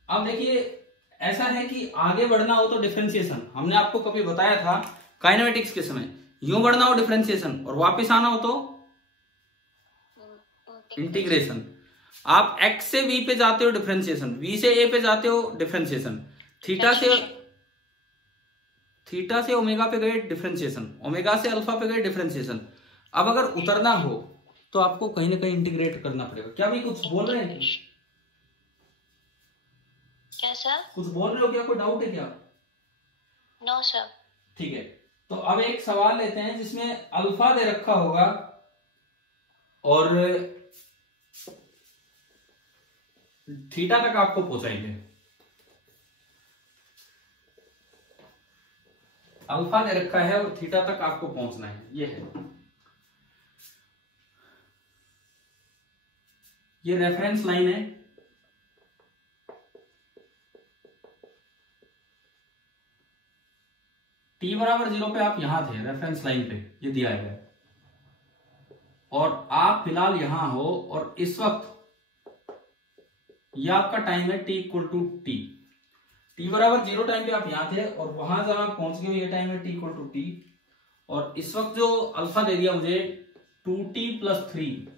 अब देखिए ऐसा है कि आगे बढ़ना हो तो डिफरेंशिएशन, हमने आपको कभी बताया था काइनेमेटिक्स के समय, यूं बढ़ना हो डिफरेंशिएशन और वापस आना हो तो इंटीग्रेशन। आप x से v पे जाते हो डिफरेंशिएशन, v से a पे जाते हो डिफरेंशिएशन, थीटा से ओमेगा पे गए डिफरेंशिएशन, ओमेगा से अल्फा पे गए डिफरेंशिएशन। अब अगर उतरना हो तो आपको कहीं ना कहीं इंटीग्रेट करना पड़ेगा। क्या भी कुछ बोल रहे हैं? क्या सर? कुछ बोल रहे हो क्या? कोई डाउट है क्या? No sir. ठीक है, तो अब एक सवाल लेते हैं जिसमें अल्फा दे रखा होगा और थीटा तक आपको पहुंचाएंगे। अल्फा दे रखा है और थीटा तक आपको पहुंचना है, ये है, ये रेफरेंस लाइन है। t बराबर 0 पे आप यहां थे, रेफरेंस लाइन पे, ये दिया है, और आप फिलहाल यहां हो, और इस वक्त ये आपका टाइम है t equal to t. t बराबर 0 टाइम पे आप यहां थे, और वहां जब आप पहुंच गए ये टाइम है t इक्वल टू टी, और इस वक्त जो अल्फा दे दिया मुझे 2t + 3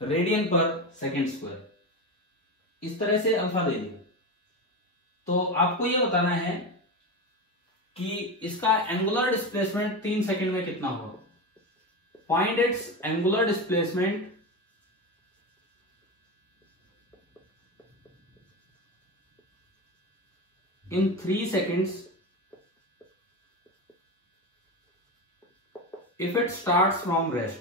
radian per second square, इस तरह से अल्फा दे दिया। तो आपको ये बताना है कि इसका एंगुलर डिस्प्लेसमेंट 3 सेकंड में कितना होगा। Find its angular displacement in 3 seconds if it starts from rest।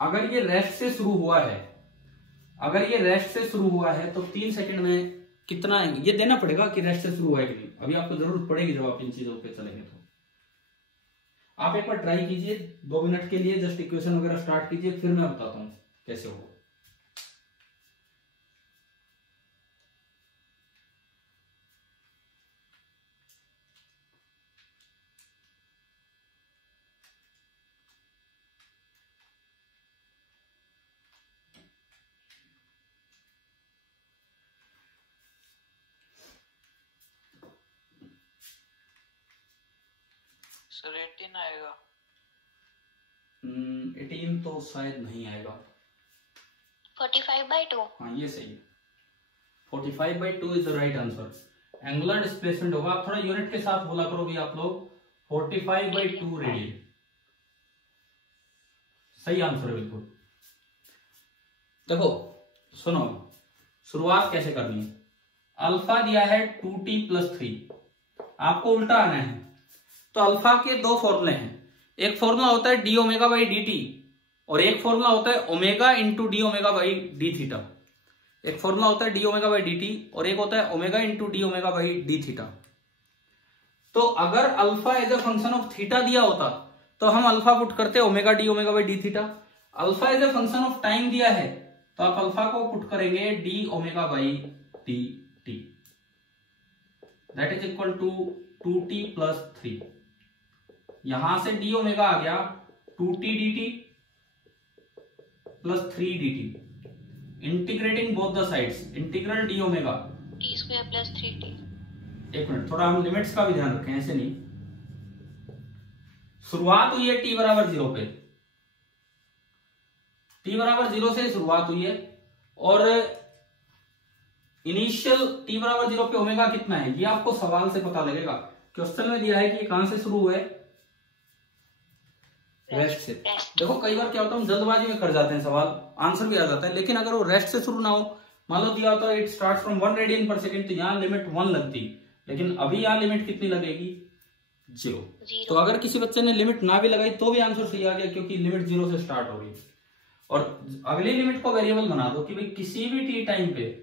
अगर ये रेस्ट से शुरू हुआ है, अगर ये रेस्ट से शुरू हुआ है तो 3 सेकंड में कितना है ये देना पड़ेगा कि रेस्ट से शुरू हुआ है कि नहीं। अभी आपको जरूरत पड़ेगी जब आप इन चीजों पे चलेंगे। तो आप एक बार ट्राई कीजिए 2 मिनट के लिए, जस्ट इक्वेशन वगैरह स्टार्ट कीजिए, फिर मैं बताता हूं कैसे होगा। सर 18 आएगा। 18 तो शायद नहीं आएगा। 45/2। हाँ ये सही है, 45/2 is the right answer. Angular displacement होगा, आप थोड़ा यूनिट के साथ बोला करो भी आप लोग, 45/2 रेडियन, सही आंसर है बिल्कुल। देखो सुनो, शुरुआत कैसे करनी है। अल्फा दिया है 2t + 3, आपको उल्टा आना है। तो अल्फा के 2 फॉर्मूले हैं, एक फॉर्मूला होता है d ओमेगा/dt, और एक फॉर्मूला होता है omega into d omega by d theta. एक फॉर्मूला होता है d omega by d t और एक होता है omega into d omega by d theta. तो अगर alpha as a function of theta दिया होता तो हम अल्फा पुट करते omega d omega by d theta. Alpha as a function of time दिया है तो आप अल्फा को पुट करेंगे d omega by d t, that is equal to 2t plus 3। यहां से डी ओमेगा आ गया 2t dt plus 3 dt। Integrating both the sides, integral D omega t square plus 3t। एक मिनट, थोड़ा हम limits का भी ध्यान रखें, ऐसे नहीं। शुरुआत हुई है t बराबर 0 पे, t बराबर 0 से शुरुआत हुई है और इनिशियल t बराबर 0 पे ओमेगा कितना है ये आपको सवाल से पता लगेगा। क्वेश्चन में दिया है कि कहां से शुरू हुआ है, रेस्ट से। देखो कई बार क्या होता है हम जल्दबाजी में कर जाते हैं, सवाल आंसर भी आ जाता है, लेकिन अगर वो रेस्ट से शुरू ना हो, मान लो दिया होता है it start from 1 radian per second, तो यहाँ लिमिट 1 लगती, लेकिन अभी यहाँ लिमिट कितनी लगेगी 0। तो अगर किसी बच्चे ने लिमिट ना भी लगाई तो भी आंसर सही आ गया, क्योंकि लिमिट 0 से स्टार्ट हो रही है। और अगली लिमिट को वेरिएबल बना दो कि भाई किसी भी टी टाइम पे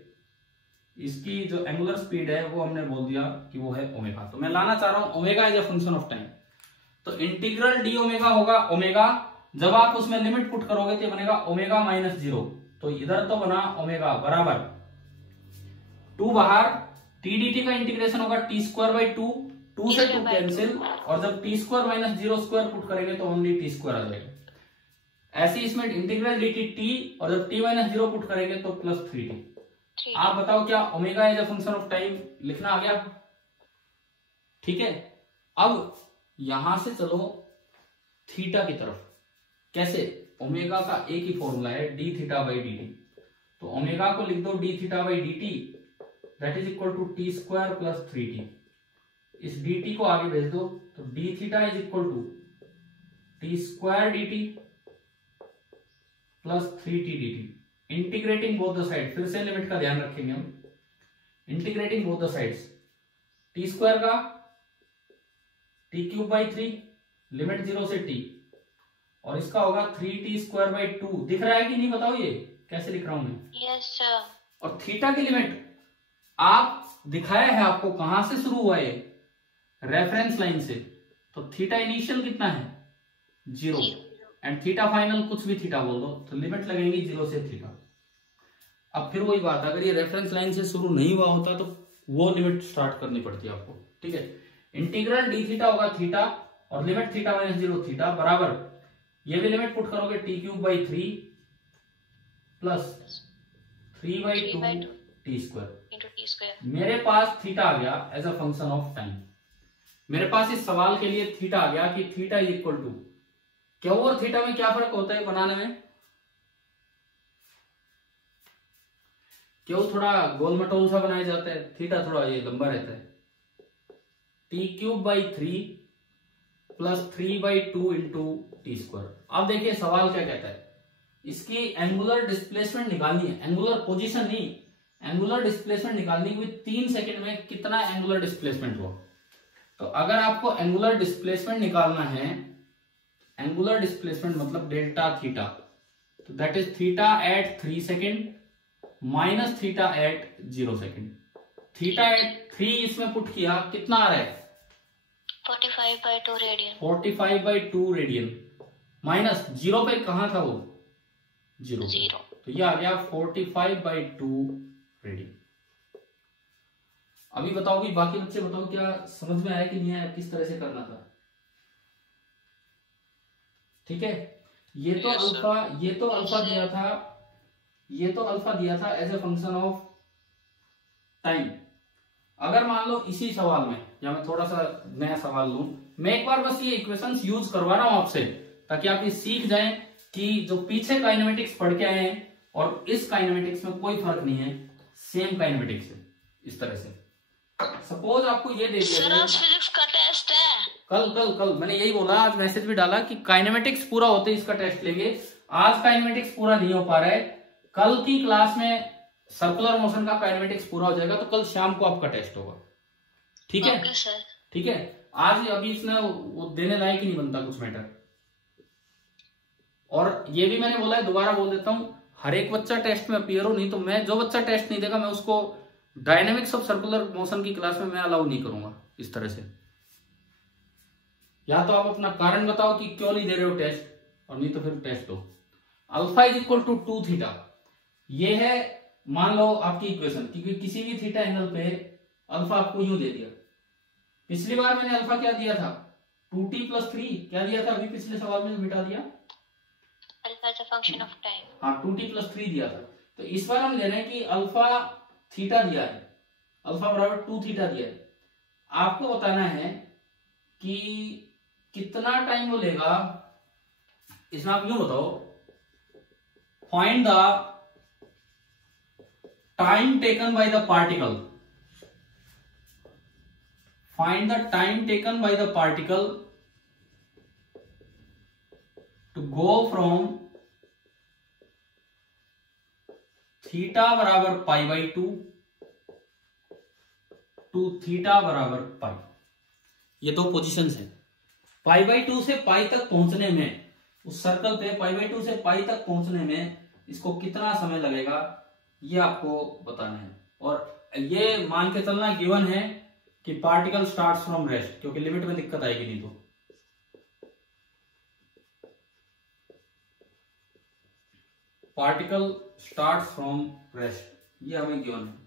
इसकी जो एंगुलर स्पीड है वो हमने बोल दिया कि वो है ओमेगा। तो मैं लाना चाह रहा हूं omega as a function of time. तो इंटीग्रल डी ओमेगा होगा ओमेगा, जब आप उसमें लिमिट पुट करोगे तो बनेगा ओमेगा माइनस 0। तो इधर तो बना ओमेगा बराबर 2 बाहर, टी डी टी का इंटीग्रेशन होगा टी स्क्वायर बाई 2, 2 से 2 कैंसिल, और जब T square minus 0 square put करेंगे तो ओनली टी स्क्वायर आ जाएगा। ऐसे इसमें इंटीग्रल डी टी टी, और जब टी माइनस 0 पुट करेंगे तो प्लस 3t। आप बताओ क्या omega as a function of time लिखना आ गया? ठीक है। अब यहां से चलो थीटा की तरफ। कैसे? ओमेगा का एक ही फॉर्मूला है d theta by d t. तो ओमेगा को लिख दो d theta by d t, that is equal to t square plus 3t। इस डी टी को आगे भेज दो तो d theta is equal to t square d t plus 3t dt। Integrating both the side, फिर से limit का ध्यान रखेंगे हम। Integrating both the sides, t square का टी क्यूब बाई 3, लिमिट 0 से t, और इसका होगा 3t स्क्वायर बाई 2। दिख रहा है कि नहीं बताओ ये कैसे लिख रहा हूं मैं? Yes sir. और थीटा की लिमिट आप दिखाया है आपको कहां से शुरू हुआ है, रेफरेंस लाइन से। तो थीटा इनिशियल कितना है 0, एंड थीटा फाइनल कुछ भी थीटा बोल दो, तो लिमिट लगेंगी 0 से थीटा। अब फिर वही बात, अगर ये रेफरेंस लाइन से शुरू नहीं हुआ होता तो वो लिमिट स्टार्ट करनी पड़ती है आपको। ठीक है। इंटीग्रल डी थीटा होगा थीटा, और लिमिट थीटा माइनस 0 थीटा बराबर, ये भी लिमिट पुट करोगे t cube by 3 plus 3 by 2 t square. मेरे पास थीटा आ गया as a function of time. मेरे पास इस सवाल के लिए थीटा आ गया कि थीटा इज इक्वल टू, क्यों और थीटा में क्या फर्क होता है बनाने में? क्यों थोड़ा गोल मटोल सा बनाया जाता है, थीटा थोड़ा ये लंबा रहता है। T cube by 3 plus 3 by 2 into T square. अब देखिए सवाल क्या कहता है, इसकी एंगुलर डिस्प्लेसमेंट निकालनी है, एंगुलर पोजीशन नहीं, एंगुलर डिस्प्लेसमेंट निकालनी है। 3 सेकंड में कितना एंगुलर डिस्प्लेसमेंट हुआ। तो अगर आपको एंगुलर डिस्प्लेसमेंट निकालना है, एंगुलर डिस्प्लेसमेंट मतलब डेल्टा थीटा, तो that is theta at 3 second minus theta at 0 second. Theta at 3 इसमें पुट किया, कितना आ रहा है 45/2 रेडियन। 45/2 रेडियन माइनस 0 पे कहां था वो 0, तो ये आ गया 45/2 रेडियन। अभी बताओ कि बाकी बच्चे बताओ क्या समझ में आया कि नहीं आया, किस तरह से करना था? ठीक है। ये तो अल्फा दिया था, ये तो अल्फा दिया था as a function of time. अगर मान लो इसी सवाल में, या मैं थोड़ा सा नया सवाल लूं, मैं एक बार बस ये इक्वेशंस यूज करवा रहा हूं आपसे, ताकि आप ये सीख जाएं कि जो पीछे काइनेमेटिक्स पढ़ के आए हैं और इस काइनेमेटिक्स में कोई फर्क नहीं है, सेम काइनेमेटिक्स है। इस तरह से सपोज आपको ये दे दिया फिजिक्स का टेस्ट है कल मैंने यही बोला, आज मैसेज भी डाला कि काइनेमेटिक्स पूरा होते ही इसका टेस्ट लेंगे। आज काइनेमेटिक्स पूरा नहीं हो पा रहा है, कल की क्लास में सर्कुलर मोशन का काइनेमेटिक्स पूरा हो जाएगा, तो कल शाम को आपका टेस्ट होगा। ठीक है ओके सर। ठीक है। आज अभी इसमें वो देने लायक ही नहीं बनता कुछ मैटर। और ये भी मैंने बोला है, दोबारा बोल देता हूं, हर एक बच्चा टेस्ट में अपीयर हो, नहीं तो मैं जो बच्चा टेस्ट नहीं देगा मैं उसको डायनेमिक्स ऑफ सर्कुलर मोशन की क्लास में मैं अलाउ नहीं करूंगा इस तरह से। या तो आप अपना कारण बताओ कि क्यों नहीं दे रहे हो टेस्ट, और नहीं तो फिर टेस्ट दो। Alpha is equal to 2 theta, ये है मान लो आपकी इक्वेशन, क्योंकि किसी भी थीटा एंगल पे अल्फा आपको यूं दे दिया। पिछली बार मैंने अल्फा क्या दिया था, 2t + 3 क्या दिया था, अभी पिछले सवाल में मिटा दिया, alpha is a function of time. हाँ 2t + 3 दिया था। तो इस बार हम ले रहे हैं कि अल्फा थीटा दिया है, अल्फा बराबर 2 थीटा दिया है। आपको बताना है कि कितना टाइम वो लेगा। इसमें आप यूं बताओ, find the time taken by the particle, find the time taken by the particle to go from theta बराबर π/2 टू थीटा बराबर पाई। ये दो पोजीशंस हैं। π/2 से पाई तक पहुंचने में, उस सर्कल पे π/2 से पाई तक पहुंचने में इसको कितना समय लगेगा, ये आपको बताना है। और ये मान के चलना गिवन है कि पार्टिकल स्टार्ट्स फ्रॉम रेस्ट, क्योंकि लिमिट में दिक्कत आएगी नहीं तो। पार्टिकल स्टार्ट्स फ्रॉम रेस्ट, ये हमें गिवन है।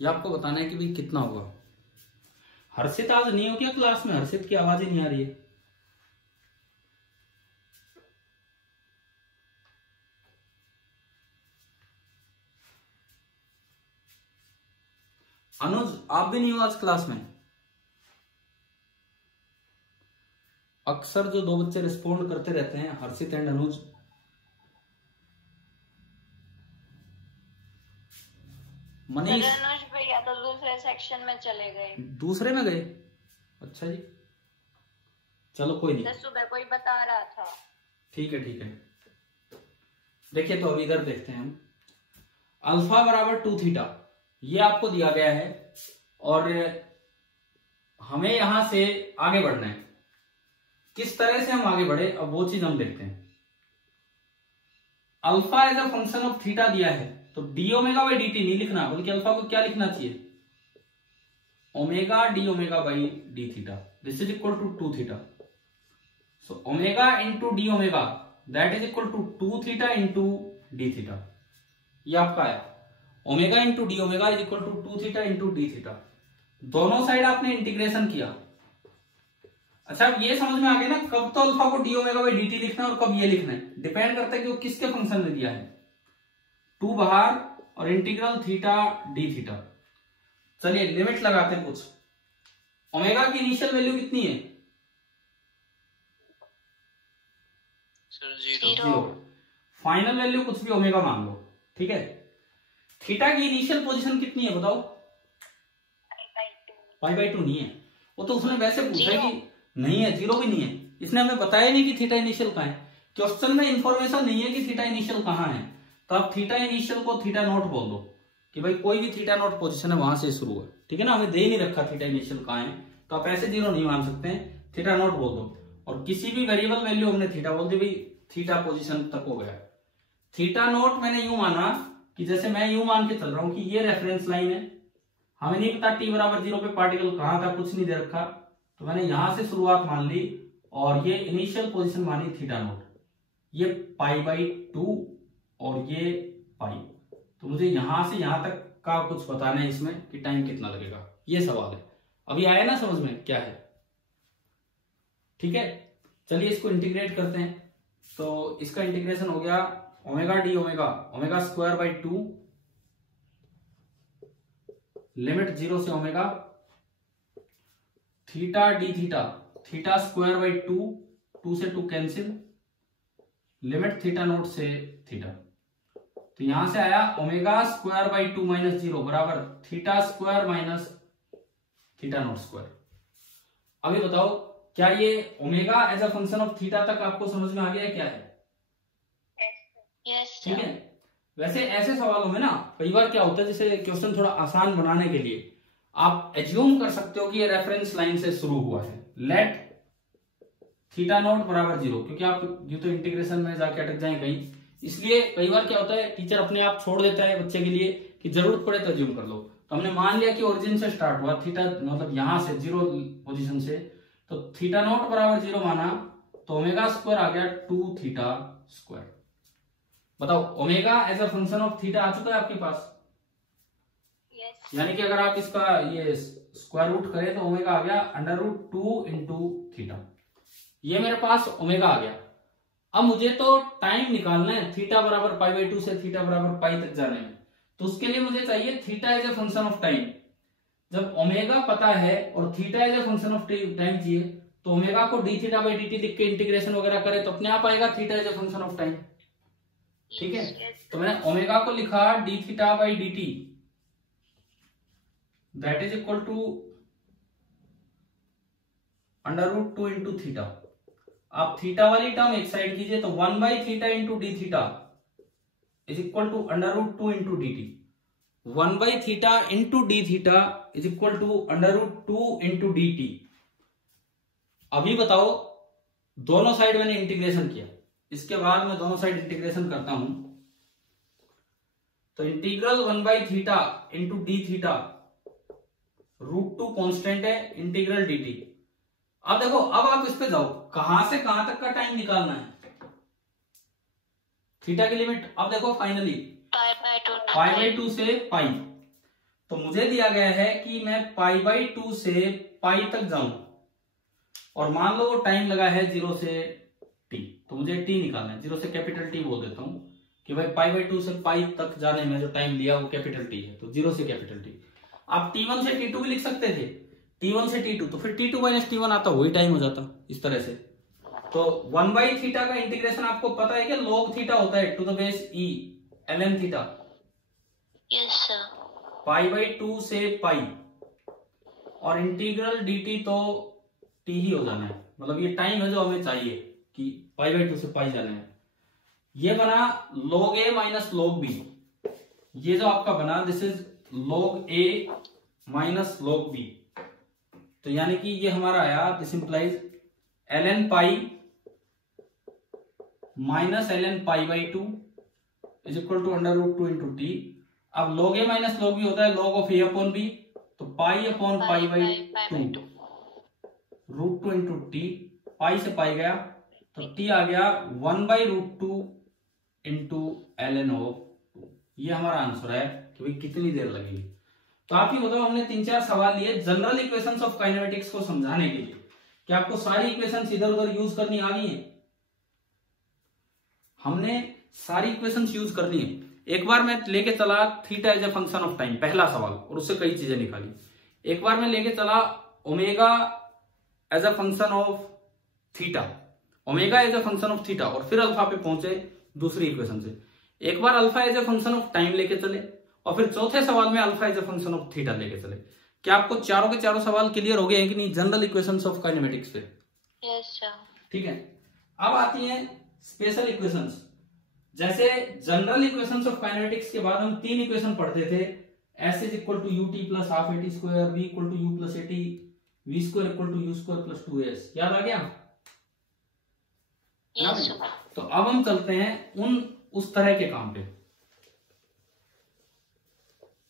ये आपको बताना है कि भाई कितना होगा। हर्षित आज नहीं हो क्या क्लास में? हर्षित की आवाज ही नहीं आ रही है। अनुज आप भी नहीं हो आज क्लास में? अक्सर जो दो बच्चे रिस्पोंड करते रहते हैं, हर्षित एंड अनुज। मनीष अनुज भैया तो दूसरे सेक्शन में चले गए। दूसरे में गए? अच्छा जी, चलो कोई नहीं, सुबह कोई बता रहा था। ठीक है ठीक है। देखिए तो अब इधर देखते हैं हम। अल्फा बराबर 2 थीटा ये आपको दिया गया है, और हमें यहां से आगे बढ़ना है। किस तरह से हम आगे बढ़े, अब वो चीज हम देखते हैं। Alpha as a function of theta दिया है, तो d omega by d t नहीं लिखना, बल्कि अल्फा को क्या लिखना चाहिए, omega d omega by d theta. This is equal to 2 theta. So omega into d omega that is equal to 2 theta into d theta. ये आपका है omega into d omega is equal to 2 theta into d theta. दोनों side आपने integration किया। अच्छा अब ये समझ में आ गया ना, कब तो अल्फा को D omega by d T लिखना है और कब ये लिखना है, डिपेंड करता है कि वो किसके फंक्शन में दिया है। 2 बाहर और इंटीग्रल थीटा डी थीटा। चलिए लिमिट लगाते हैं कुछ। ओमेगा की इनिशियल वैल्यू कितनी है? सर 0। फाइनल वैल्यू कुछ भी ओमेगा मान लो, ठीक है। थीटा की इनिशियल पोजीशन कितनी है बताओ? π/2 नहीं है, वो तो उसने वैसे पूछा कि नहीं है, 0 भी नहीं है। इसने हमें बताया नहीं कि थीटा इनिशियल कहाँ है। क्वेश्चन में इंफॉर्मेशन नहीं है कि थीटा इनिशियल कहाँ है, तो आप थीटा इनिशियल को थीटा नोट बोल दो कि भाई कोई भी थीटा नोट पोजीशन है वहां से शुरू है, ठीक है ना। हमें दे नहीं रखा थीटा इनिशियल कहाँ है, तो आप ऐसे 0 नहीं मान सकते हैं, थीटा नोट बोल दो। और किसी भी वेरिएबल वैल्यू हमने थीटा बोल दी, भाई थीटा पोजीशन तक हो गया। थीटा नोट मैंने यूं माना कि जैसे मैं यूं मान के चल रहा हूं कि ये रेफरेंस लाइन है, हमें नहीं पता t बराबर 0 पे पार्टिकल कहां था, कुछ नहीं दे रखा, तो मैंने यहां से शुरुआत मान ली और ये इनिशियल पोजीशन मानी थीटा नोट। ये π/2 और ये पाई, तो मुझे यहां से यहां तक का कुछ बताना है इसमें कि टाइम कितना लगेगा, ये सवाल है। अभी आया ना समझ में क्या है, ठीक है। चलिए इसको इंटीग्रेट करते हैं। तो इसका इंटीग्रेशन हो गया omega d omega, omega square by 2, limit 0 से omega, theta D theta, theta square by 2, 2 से 2 कैंसिल, लिमिट थीटा नोट से थीटा, तो यहां से आया ओमेगा स्क्वायर बाई 2 माइनस 0 बराबर theta square minus theta naught square. अभी बताओ क्या ये omega as a function of theta तक आपको समझ में आ गया है क्या है? यस ठीक है। वैसे ऐसे सवालों में ना कई बार क्या होता है, जैसे क्वेश्चन थोड़ा आसान बनाने के लिए आप एज्यूम कर सकते हो कि ये रेफरेंस लाइन से शुरू हुआ है, लेट थीटा नॉट बराबर 0, क्योंकि आप ये तो इंटीग्रेशन में जाके अटक जाए कहीं, इसलिए कई बार क्या होता है टीचर अपने आप छोड़ देता है बच्चे के लिए कि जरूरत पड़े तो एज्यूम कर लो। तो हमने मान लिया कि ओरिजिन से स्टार्ट हुआ थीटा, मतलब यहां से 0 पोजीशन से, तो थीटा नॉट बराबर 0 माना तो ओमेगा स्क्वायर आ गया 2 थीटा स्क्वायर। बताओ omega as a function of theta आ चुका है आपके पास, यस यानी कि अगर आप इसका ये स्क्वायर रूट करें तो ओमेगा आ गया √2 इंटू थीटा, ये मेरे पास ओमेगा आ गया। अब मुझे तो टाइम निकालना है थीटा बराबर पाई बाई 2 से थीटा बराबर पाई तक जाने में, तो उसके लिए मुझे चाहिए theta as a function of time. जब ओमेगा पता है और theta as a function of time चाहिए, तो ओमेगा को d theta by d t लिख के इंटीग्रेशन वगैरह करे तो अपने आप आएगा theta as a function of time. ठीक है, तो मैंने ओमेगा को लिखा d theta by d t, that is equal to √2 into theta. आप थीटा वाली टर्म एक साइड कीजिए तो 1 by theta into d theta is equal to √2 into D t. 1 by theta into d theta is equal to √2 into D t. अभी बताओ दोनों side मैंने integration किया, इसके बाद मैं दोनों साइड इंटीग्रेशन करता हूं, तो integral 1 by theta into d theta, √2 constant है, इंटीग्रल डी टी। अब देखो, अब आप इस पे जाओ, कहां से कहां तक का टाइम निकालना है, थीटा की लिमिट। अब देखो फाइनली पाई बाई 2 से पाई, तो मुझे दिया गया है कि मैं पाई बाई 2 से पाई तक जाऊं, और मान लो वो टाइम लगा है 0 से टी, तो मुझे टी निकालना है। 0 से कैपिटल टी बोल देता हूं कि भाई पाई बाई 2 से पाई तक जाने में जो टाइम लिया वो कैपिटल टी है, तो 0 से कैपिटल टी। आप T1 से T2 भी लिख सकते थे, T1 से T2, तो फिर T2 माइनस T1 आता, वही टाइम हो जाता इस तरह से। तो 1 बाई थीटा का इंटीग्रेशन आपको पता है कि log थीटा होता है to the base e ln theta, yes sir, pi by 2 से पाई, और इंटीग्रल dt तो t ही हो जाना है, मतलब ये टाइम है जो हमें चाहिए कि पाई बाई 2 से पाई जाना है। ये बना log a minus log b, ये जो आपका बना this is log a minus log b, तो यानी कि ये हमारा आया, this implies ln pi minus ln pi by 2 is equal to √2 into T. अब log a minus log b होता है log of a upon b, तो pi upon pi by 2 √2 into T, pi से पाई गया तो T आ गया 1 by √2 into ln of 2। ये हमारा आंसर है कि भाई कितनी देर लगेगी। तो आप ही बताओ, हमने 3-4 सवाल लिए जनरल इक्वेशंस ऑफ काइनेमेटिक्स को समझाने के लिए, कि आपको सारी इक्वेशंस इधर उधर यूज करनी आ गई है, हमने सारी इक्वेशंस यूज करनी है। एक बार मैं लेके चला theta as a function of time, पहला सवाल, और उससे कई चीजें निकाली। एक बार मैं लेके चला omega as a function of theta, omega as a function of theta, और फिर अल्फा पे पहुंचे दूसरी इक्वेशन से। एक बार alpha as a function of time लेके चले, और फिर चौथे सवाल में alpha as a function of theta लेके चले। क्या आपको चारों के चारों सवाल क्लियर हो गए हैं कि नहीं जनरल इक्वेशंस ऑफ काइनेमेटिक्स पे? यस सर, ठीक है। अब आती हैं स्पेशल इक्वेशंस। जैसे जनरल इक्वेशंस ऑफ काइनेमेटिक्स के बाद हम 3 इक्वेशन पढ़ते थे, s is equal to u t plus half a t square, v equal to u plus a t, v square equal to you square plus 2as। याद आ गया? Yes sir, तो अब हम चलते हैं उस तरह के काम पे।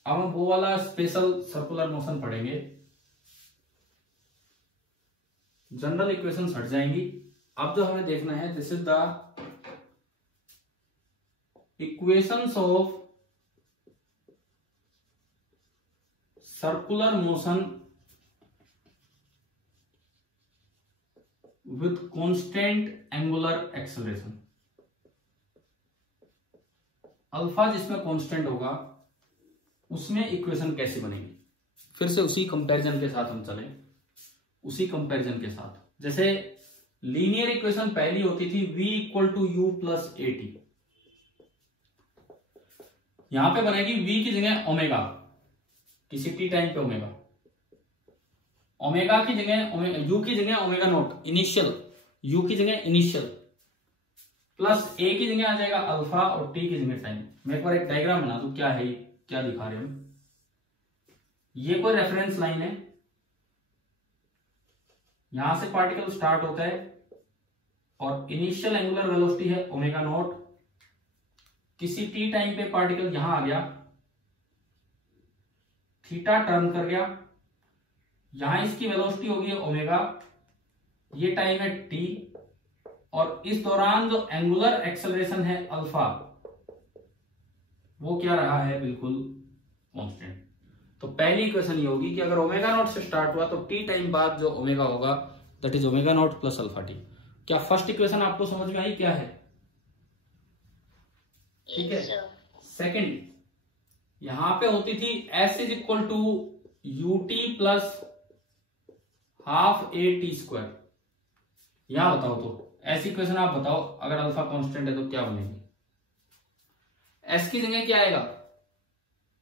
अब हम वो वाला स्पेशल सर्कुलर मोशन पढ़ेंगे, जनरल इक्वेशंस हट जाएंगी। अब जो हमें देखना है, this is the equations of circular motion with constant angular acceleration. Alpha जिसमें कांस्टेंट होगा उसमें इक्वेशन कैसे बनेगी। फिर से उसी कंपैरिजन के साथ हम चलें, उसी कंपैरिजन के साथ। जैसे लीनियर इक्वेशन पहली होती थी v equal to u plus a t, यहां पे बनेगी v की जगह ओमेगा, किसी टी टाइम पे ओमेगा, ओमेगा की जगह यू की जगह ओमेगा नोट इनिशियल, यू की जगह इनिशियल प्लस ए की जगह आ जाएगा अल्फा और टी की जगह टाइम। मैं एक बार एक डायग्राम बना दूं, क्या है ये, क्या दिखा रहे हैं। ये कोई रेफरेंस लाइन है, यहां से पार्टिकल स्टार्ट होता है और इनिशियल एंगुलर वेलोसिटी है ओमेगा नॉट, किसी टी टाइम पे पार्टिकल यहां आ गया, थीटा टर्न कर गया, यहां इसकी वेलोसिटी होगी ओमेगा, ये टाइम है टी, और इस दौरान जो एंगुलर एक्सेलरेशन है अल्फा वो क्या रहा है, बिल्कुल कांस्टेंट। तो पहली इक्वेशन ये होगी कि अगर ओमेगा नॉट से स्टार्ट हुआ तो टी टाइम बाद जो ओमेगा होगा that is omega naught plus alpha T. क्या फर्स्ट इक्वेशन आपको समझ में आई क्या है? ठीक है। सेकंड, यहां पे होती थी s is equal to u t plus half a t square. यहां बताओ, तो ऐसी इक्वेशन आप बताओ, अगर अल्फा कांस्टेंट है तो क्या बनेगी? एस की जगह क्या आएगा?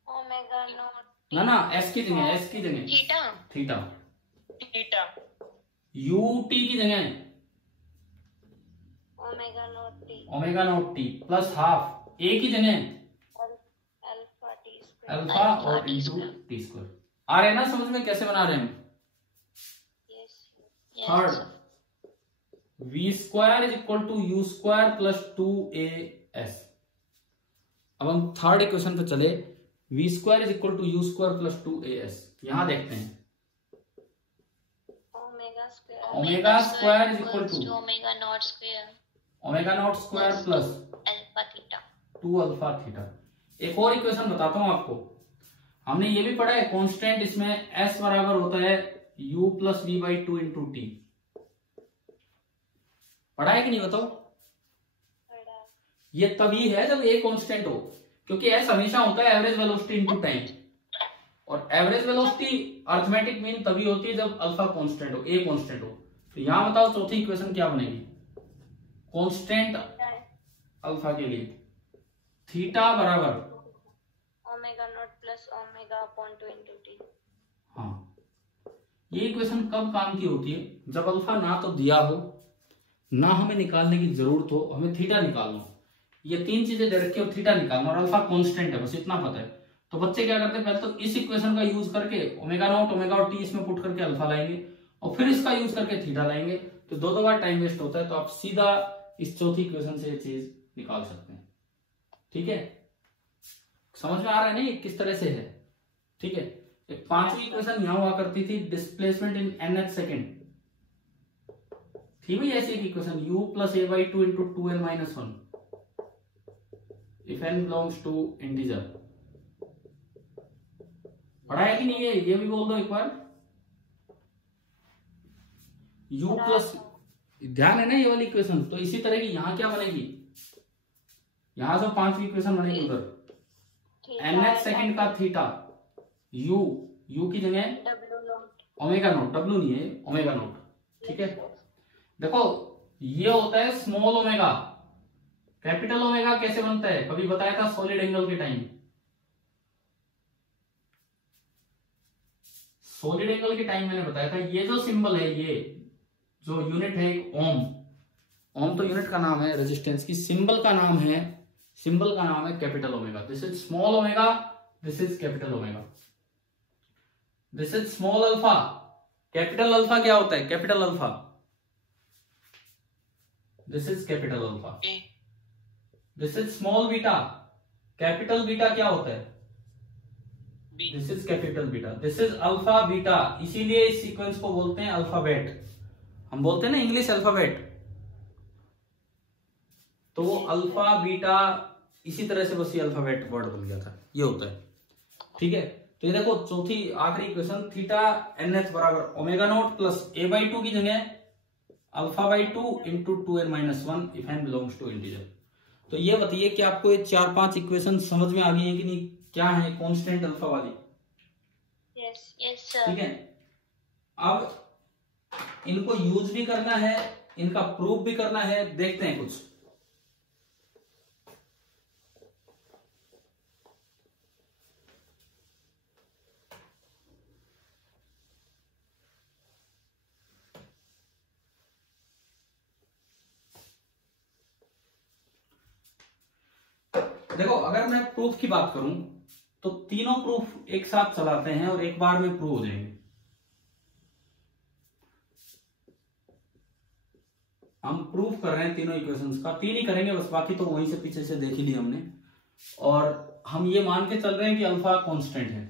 ओमेगा नॉट ना एस की जगह, एस की जगह theta theta, theta U T की जगह omega nought T omega nought T plus half A की जगह अल्फा टी स्क्वायर अल्फा और इंटू टी स्क्वायर। आ रहे हैं ना समझ में कैसे बना रहे हैं? Third, V squared is equal to you square plus 2as। अब हम थर्ड इक्वेशन पे चले, V squared is equal to you square plus 2as। यहां देखते हैं omega square is equal to omega naught square plus alpha theta 2 alpha theta. एक और equation बताता हूं आपको, हमने ये भी पढ़ा है कांस्टेंट, इसमें s बराबर होता है u plus v by 2 into t. पढ़ा है कि नहीं बताओ? ये तभी है जब a कांस्टेंट हो, क्योंकि s हमेशा होता है एवरेज वेलोसिटी इंटू टाइम, और एवरेज वेलोसिटी अर्थमेटिक मीन तभी होती है जब अल्फा कांस्टेंट हो, a कांस्टेंट हो। तो यहां बताओ चौथी इक्वेशन क्या बनेगी? कांस्टेंट अल्फा के लिए थीटा बराबर omega naught plus omega upon 2 into T. हाँ, ये इक्वेशन कब काम की होती है? जब अल्फा ना तो दिया हो, ना हमें निकालने की जरूरत हो, हमें थीटा निकालना हो। ये तीन चीजें दे रखी हो, थीटा निकालना और अल्फा कांस्टेंट है, बस इतना पता है। तो बच्चे क्या करते हैं, पहले तो इस इक्वेशन का यूज करके ओमेगा नॉट ओमेगा और टी इसमें पुट करके अल्फा लाएंगे, और फिर इसका यूज करके थीटा लाएंगे। तो दो बार टाइम वेस्ट होता है, तो आप सीधा इस चौथी इक्वेशन से ये चीज निकाल सकते हैं। ठीक है, समझ में आ रहा है ना ये किस तरह से है? ठीक है। एक पांचवी इक्वेशन यहां हुआ करती थी, डिस्प्लेसमेंट इन nth सेकेंड थी भाई ऐसी एक equation, u plus a by 2 into 2n minus 1 if n belongs to integer. पढ़ा है कि नहीं? ये भी बोल दो एक बार। u प्लस, ध्यान है ना ये वाली इक्वेशन? तो इसी तरह की यहां क्या बनेगी, यहां जो पांचवी इक्वेशन बनेगी उधर nth सेकेंड का थीटा, u की जगह ओमेगा नोट, w नहीं है ओमेगा नोट। ठीक है, देखो ये होता है स्मॉल ओमेगा। कैपिटल ओमेगा कैसे बनता है, कभी बताया था सॉलिड एंगल के टाइम। सॉलिड एंगल के टाइम मैंने बताया था, ये जो सिंबल है, ये जो यूनिट है ओम, ओम तो यूनिट का नाम है रेजिस्टेंस की, सिंबल का नाम है capital omega. This is small omega, this is capital omega, this is small alpha. Capital alpha क्या होता है? Capital alpha, this is capital alpha. This is small beta, capital beta क्या होता है? This is capital beta, this is alpha beta. इसीलिए इस sequence को बोलते हैं अल्फाबेट, हम बोलते हैं ना इंग्लिश अल्फाबेट, तो वो अल्फा बीटा इसी तरह से बस ये अल्फाबेट वर्ड बन गया था, ये होता है। ठीक है, तो ये देखो चौथी आखिरी इक्वेशन, थीटा nth बराबर omega naught plus a by 2 की जगह alpha by 2 into 2n minus 1 if n belongs to integer. तो ये बताइए कि आपको ये 4-5 इक्वेशन समझ में आ गई है कि नहीं? क्या है? कांस्टेंट अल्फा वाली। Yes sir. ठीक है, अब इनको यूज भी करना है, इनका प्रूफ भी करना है, देखते हैं कुछ। देखो अगर मैं प्रूफ की बात करूं तो तीनों प्रूफ एक साथ चलाते हैं और एक बार में प्रूव हो जाएंगे। हम प्रूफ कर रहे हैं तीनों इक्वेशंस का, तीन ही करेंगे बस, बाकी तो वहीं से पीछे से देख ही लिया हमने। और हम ये मान के चल रहे हैं कि अल्फा कांस्टेंट है।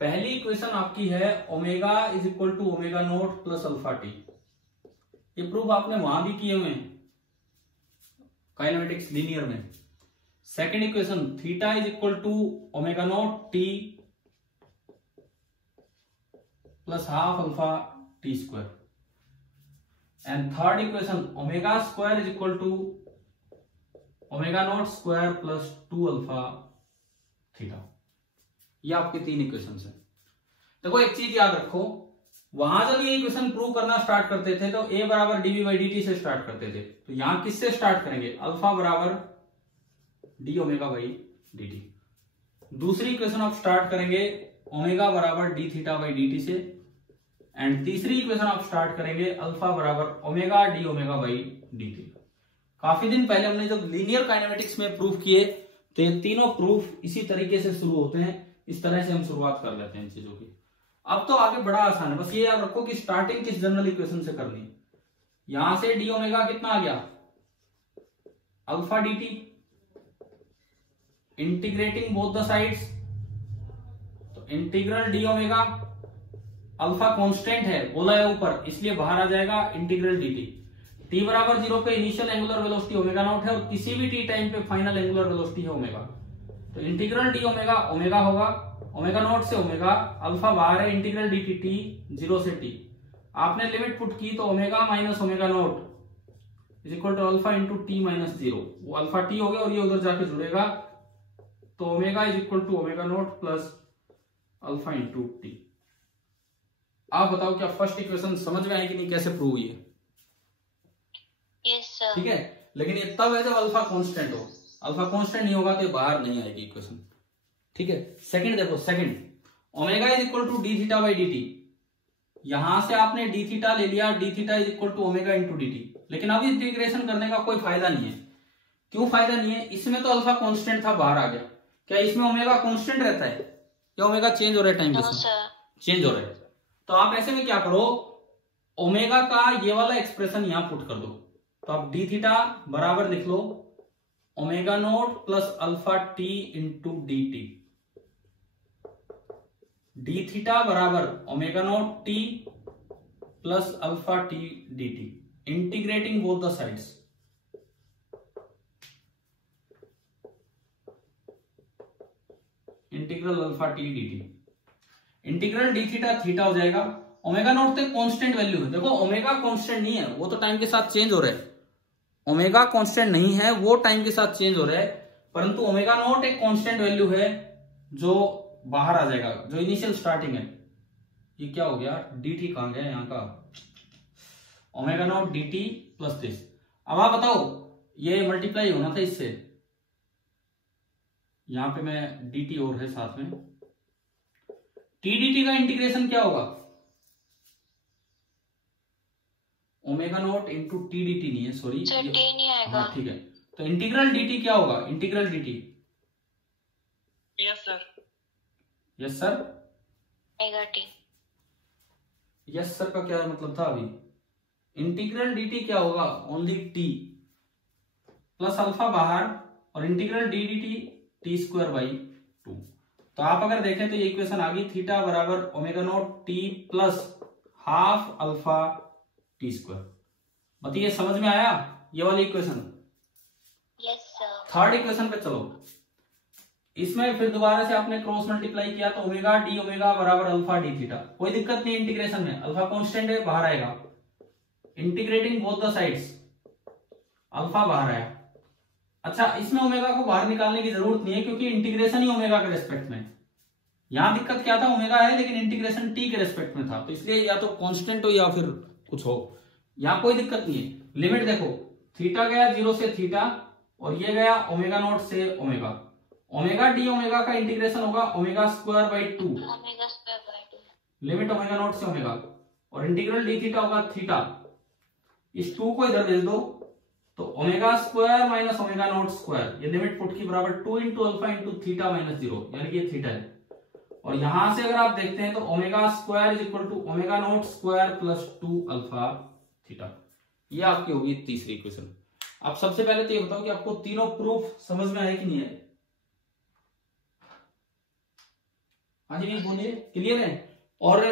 पहली इक्वेशन आपकी है omega is equal to omega note plus alpha t. ये प्रूफ आपने वहां भी किए हुए हैं काइनेमेटिक्स लीनियर में। Second equation theta is equal to omega note T plus half alpha T square. And third equation omega square is equal to omega naught square plus 2 alpha theta. ये आपके तीन इक्वेशन है। देखो एक चीज याद रखो, वहां जब ये इक्वेशन प्रूव करना स्टार्ट करते थे तो a बराबर dv बाई dt से स्टार्ट करते थे, तो यहां किससे स्टार्ट करेंगे, अल्फा बराबर d ओमेगा बाई dt। दूसरी इक्वेशन आप स्टार्ट करेंगे ओमेगा बराबर d थीटा बाई dt से, एंड तीसरी इक्वेशन आप स्टार्ट करेंगे अल्फा बराबर omega d omega by dt। काफी दिन पहले हमने जब लीनियर काइनेमेटिक्स में प्रूफ किए तो ये तीनों प्रूफ इसी तरीके से शुरू होते हैं। इस तरह से हम शुरुआत कर लेते हैं इन चीजों की। अब तो आगे बड़ा आसान है, बस ये याद रखो कि स्टार्टिंग किस जनरल इक्वेशन से करनी है। यहां से डी ओमेगा कितना आ गया, alpha D T, integrating both the sides, तो integral D omega, alpha constant है बोला है ऊपर इसलिए बाहर आ जाएगा इंटीग्रल डी टी। टी बराबर 0 पे initial angular velocity omega naught है और किसी भी टी टाइम पे फाइनल एंगुलर वेलोसिटी है ओमेगा, तो इंटीग्रल डी ओमेगा ओमेगा होगा, ओमेगा नॉट से ओमेगा, अल्फा बाहर है, इंटीग्रल डी टी टी 0 से टी। आपने लिमिट पुट की तो omega minus omega naught is equal to alpha into t minus 0, वो अल्फा टी हो गया और ये उधर जाके जुड़ेगा, तो omega is equal to omega naught plus alpha into t. आप बताओ क्या फर्स्ट इक्वेशन समझ में आई कि नहीं, कैसे प्रूव हुई है? Yes sir. ठीक है, लेकिन ये तब है जब अल्फा कांस्टेंट हो, अल्फा कांस्टेंट नहीं होगा तो बाहर नहीं आएगी इक्वेशन। ठीक है, सेकंड देखो, second omega is equal to d theta by d t. यहां से आपने डी थीटा ले लिया, d theta is equal to omega into D t, लेकिन अब इंटीग्रेशन करने का कोई फायदा नहीं है। क्यों फायदा नहीं है? इसमें तो अल्फा कांस्टेंट था, बाहर आ गया। क्या इसमें ओमेगा कांस्टेंट रहता है या ओमेगा चेंज हो रहा है टाइम के साथ? चेंज हो रहा है। तो आप ऐसे में क्या करो, ओमेगा का ये वाला एक्सप्रेशन यहां पुट कर दो, तो आप डी थीटा बराबर लिख लो omega note plus alpha T into D T. D theta बराबर omega note T plus alpha T D T, integrating both the sides. Integral alpha T D T, integral D theta theta हो जाएगा। Omega nought तो constant value है, देखो omega constant नहीं है, वो तो टाइम के साथ चेंज हो रहा है। ओमेगा कांस्टेंट नहीं है, वो टाइम के साथ चेंज हो रहा है, परंतु ओमेगा नोट एक कांस्टेंट वैल्यू है जो बाहर आ जाएगा, जो इनिशियल स्टार्टिंग है। ये क्या हो गया, डी टी कहां गया यहाँ का, omega naught D t plus this. अब आप बताओ ये मल्टीप्लाई होना था इससे, यहां पे मैं डी टी और है साथ में, टी डी टी का इंटीग्रेशन क्या होगा, omega naught into T D t नहीं है, सॉरी टी नहीं आएगा। हाँ ठीक है, तो इंटीग्रल डी टी क्या होगा, integral D T. Yes sir. Yes sir, omega T. Yes sir का क्या मतलब था अभी, इंटीग्रल डी टी क्या होगा, ओनली टी प्लस अल्फा बाहर और integral D D T T square by 2। तो आप अगर देखें तो ये इक्वेशन आ गई, थीटा बराबर omega note T plus half alpha T square. बताइए समझ में आया ये वाली equation? Yes sir. Third equation पे चलो, इसमें फिर दोबारा से आपने क्रॉस मल्टीप्लाई किया तो ओमेगा डी ओमेगा बराबर अल्फा डी थीटा, कोई दिक्कत नहीं इंटीग्रेशन में, अल्फा कांस्टेंट है बाहर आएगा, integrating both the sides, alpha बाहर आया। अच्छा, इसमें ओमेगा को बाहर निकालने की जरूरत नहीं है क्योंकि इंटीग्रेशन ही ओमेगा के रेस्पेक्ट में, यहां दिक्कत क्या था, ओमेगा है लेकिन इंटीग्रेशन टी के रेस्पेक्ट में था, तो इसलिए या तो कांस्टेंट हो या फिर कुछ हो। यहां कोई दिक्कत नहीं है। लिमिट देखो, थीटा गया 0 से थीटा और ये गया ओमेगा नॉट से ओमेगा। ओमेगा डी ओमेगा का इंटीग्रेशन होगा omega square by 2, omega square by 2, limit omega naught से ओमेगा, और इंटीग्रल डी थीटा होगा थीटा। इस 2 को इधर भेज दो तो omega square minus omega naught square, ये लिमिट पुट की बराबर 2 into alpha into theta minus 0, यानी कि ये थीटा है। और यहां से अगर आप देखते हैं तो omega square is equal to omega naught square plus 2 alpha theta. ये आपकी होगी तीसरी इक्वेशन। आप सबसे पहले तो ये बताओ कि आपको तीनों प्रूफ समझ में आए कि नहीं आए? हाँ जी नहीं बोलिए, क्लियर है? और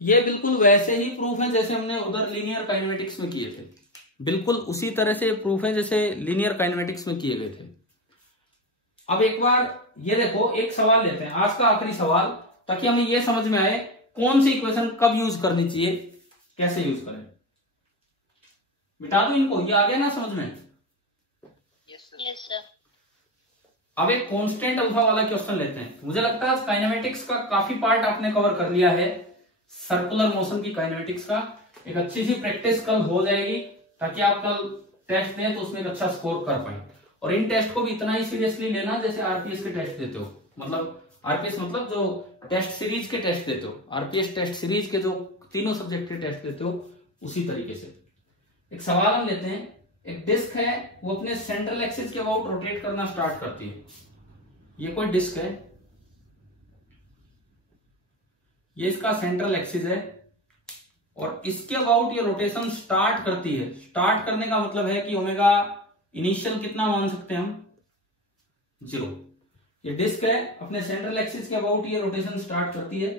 ये बिल्कुल वैसे ही प्रूफ है जैसे हमने उधर लीनियर काइनेमेटिक्स में किए थे, बिल्कुल उसी तरह से प्रूफ है जैसे लीनियर काइनेमेटिक्स में किए गए थे। अब एक बार ये देखो, एक सवाल लेते हैं, आज का आखिरी सवाल, ताकि हमें ये समझ में आए कौन सी इक्वेशन कब यूज करनी चाहिए, कैसे यूज करें। मिटा दो इनको, ये आ गया ना समझ में? Yes sir. अब एक कांस्टेंट अल्फा वाला क्वेश्चन लेते हैं। मुझे लगता है काइनेमेटिक्स का काफी पार्ट आपने कवर कर लिया है, सर्कुलर मोशन की काइनेमेटिक्स का। एक अच्छी सी प्रैक्टिस कल हो जाएगी ताकि आप कल टेस्ट दें तो उसमें एक अच्छा स्कोर कर पाए। और इन टेस्ट को भी इतना ही सीरियसली लेना जैसे आरपीएस के टेस्ट देते हो, मतलब आरपीएस मतलब जो टेस्ट सीरीज के टेस्ट देते हो, आरपीएस टेस्ट सीरीज के जो तीनों सब्जेक्ट के टेस्ट देते हो, उसी तरीके से। एक सवाल हम लेते हैं, एक डिस्क है, वो अपने सेंट्रल एक्सिस के अबाउट रोटेट करना स्टार्ट करती है। ये कोई डिस्क है, ये इसका सेंट्रल एक्सिस है, और इसके अबाउट ये रोटेशन स्टार्ट करती है। स्टार्ट करने का मतलब है कि ओमेगा इनिशियल कितना मान सकते हैं हम? 0। ये डिस्क है, अपने सेंट्रल एक्सिस के अबाउट ये रोटेशन स्टार्ट करती है।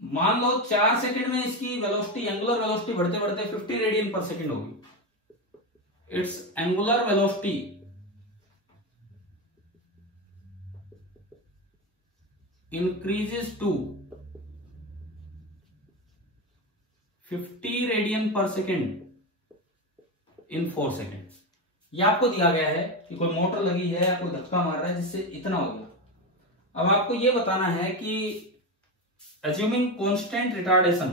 मान लो 4 सेकंड में इसकी वेलोसिटी, एंगुलर वेलोसिटी बढ़ते बढ़ते 50 रेडियन पर सेकंड होगी। Its angular velocity increases to 50 radian per second in 4 second. ये आपको दिया गया है कि कोई मोटर लगी है या कोई धक्का मार रहा है जिससे इतना हो गया। अब आपको ये बताना है कि assuming constant retardation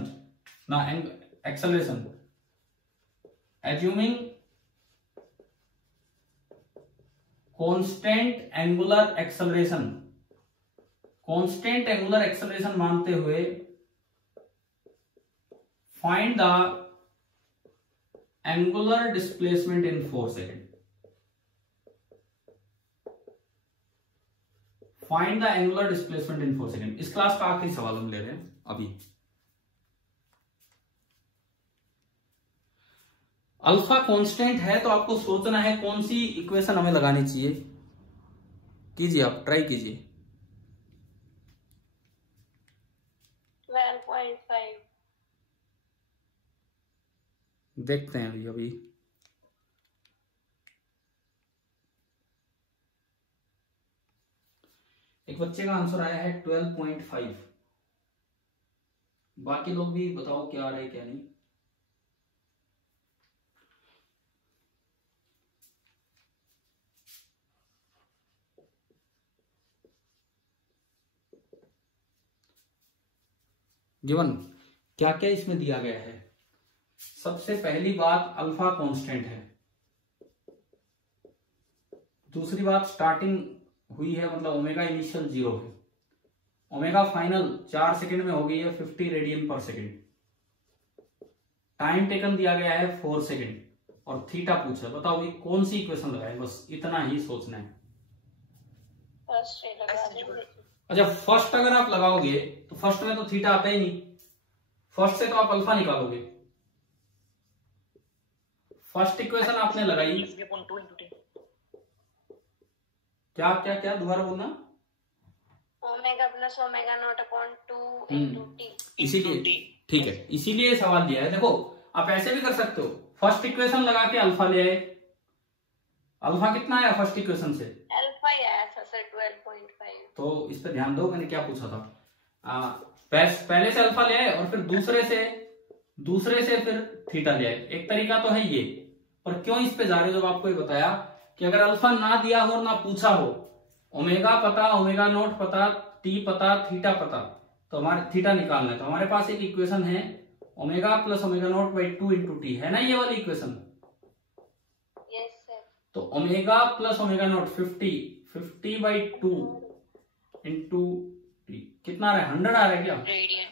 ना acceleration, assuming constant angular acceleration, constant angular acceleration मानते हुए find the angular displacement in 4 seconds. Find the angular displacement in 4 second. इस क्लास का आखिरी सवाल हम ले रहे हैं अभी। अल्फा कांस्टेंट है तो आपको सोचना है कौन सी इक्वेशन हमें लगानी चाहिए। कीजिए, आप ट्राई कीजिए। 12.5। देखते हैं अभी एक बच्चे का आंसर आया है 12.5। बाकी लोग भी बताओ क्या आ रहा है क्या नहीं। गिवन क्या क्या इसमें दिया गया है। सबसे पहली बात, अल्फा कांस्टेंट है। दूसरी बात, स्टार्टिंग हुई है मतलब ओमेगा इनिशियल 0 है। ओमेगा फाइनल 4 सेकंड में हो गई है 50 radian per second. Time taken दिया गया है 4 सेकंड और थीटा पूछा। बताओ भाई कौन सी इक्वेशन लगाए, बस इतना ही सोचना है। अच्छा, फर्स्ट अगर आप लगाओगे तो फर्स्ट में तो थीटा आता ही नहीं, फर्स्ट से तो आप अल्फा निकालोगे। फर्स्ट इक्वेशन आपने लगाई, क्या क्या क्या दोबारा बोलना। Omega plus omega not upon 2 into T. इसीलिए ठीक है, इसीलिए सवाल दिया है। देखो आप ऐसे भी कर सकते हो, फर्स्ट इक्वेशन लगा के अल्फा ले आए। अल्फा कितना आया फर्स्ट इक्वेशन से? अल्फा आया था सर 12.5। तो इस पे ध्यान दो, मैंने क्या पूछा था। पहले से अल्फा ले आए और फिर दूसरे से फिर थीटा ले आए। एक तरीका तो है ये, पर क्यों इस पे जा रहे हो? जब आपको ये बताया कि अगर अल्फा ना दिया हो और ना पूछा हो ओमेगा पता, ओमेगा नॉट पता, टी पता, थीटा पता, तो हमारे थीटा निकालना है। तो हमारे पास एक इक्वेशन है omega plus omega nought by 2 into T, है ना ये वाली इक्वेशन। Yes sir. तो omega plus omega nought 50 by 2 into T कितना आ रहा है, 100 आ रहा है क्या? रेडियन।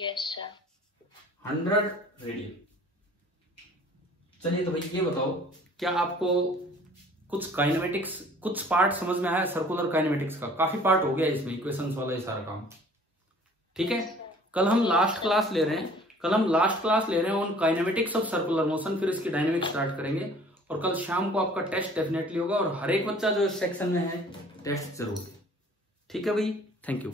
Yes sir. 100 रेडियन। चलिए तो भाई ये बताओ, क्या आपको कुछ काइनेमेटिक्स, कुछ पार्ट समझ में आया सर्कुलर काइनेमेटिक्स का? काफी पार्ट हो गया इसमें, इक्वेशंस वाला ये सारा काम। ठीक है, कल हम लास्ट क्लास ले रहे हैं on kinematics of circular motion, फिर इसकी डायनेमिक्स स्टार्ट करेंगे। और कल शाम को आपका टेस्ट डेफिनेटली होगा, और हर एक बच्चा जो इस सेक्शन में है टेस्ट जरूर। ठीक है भाई, थैंक यू।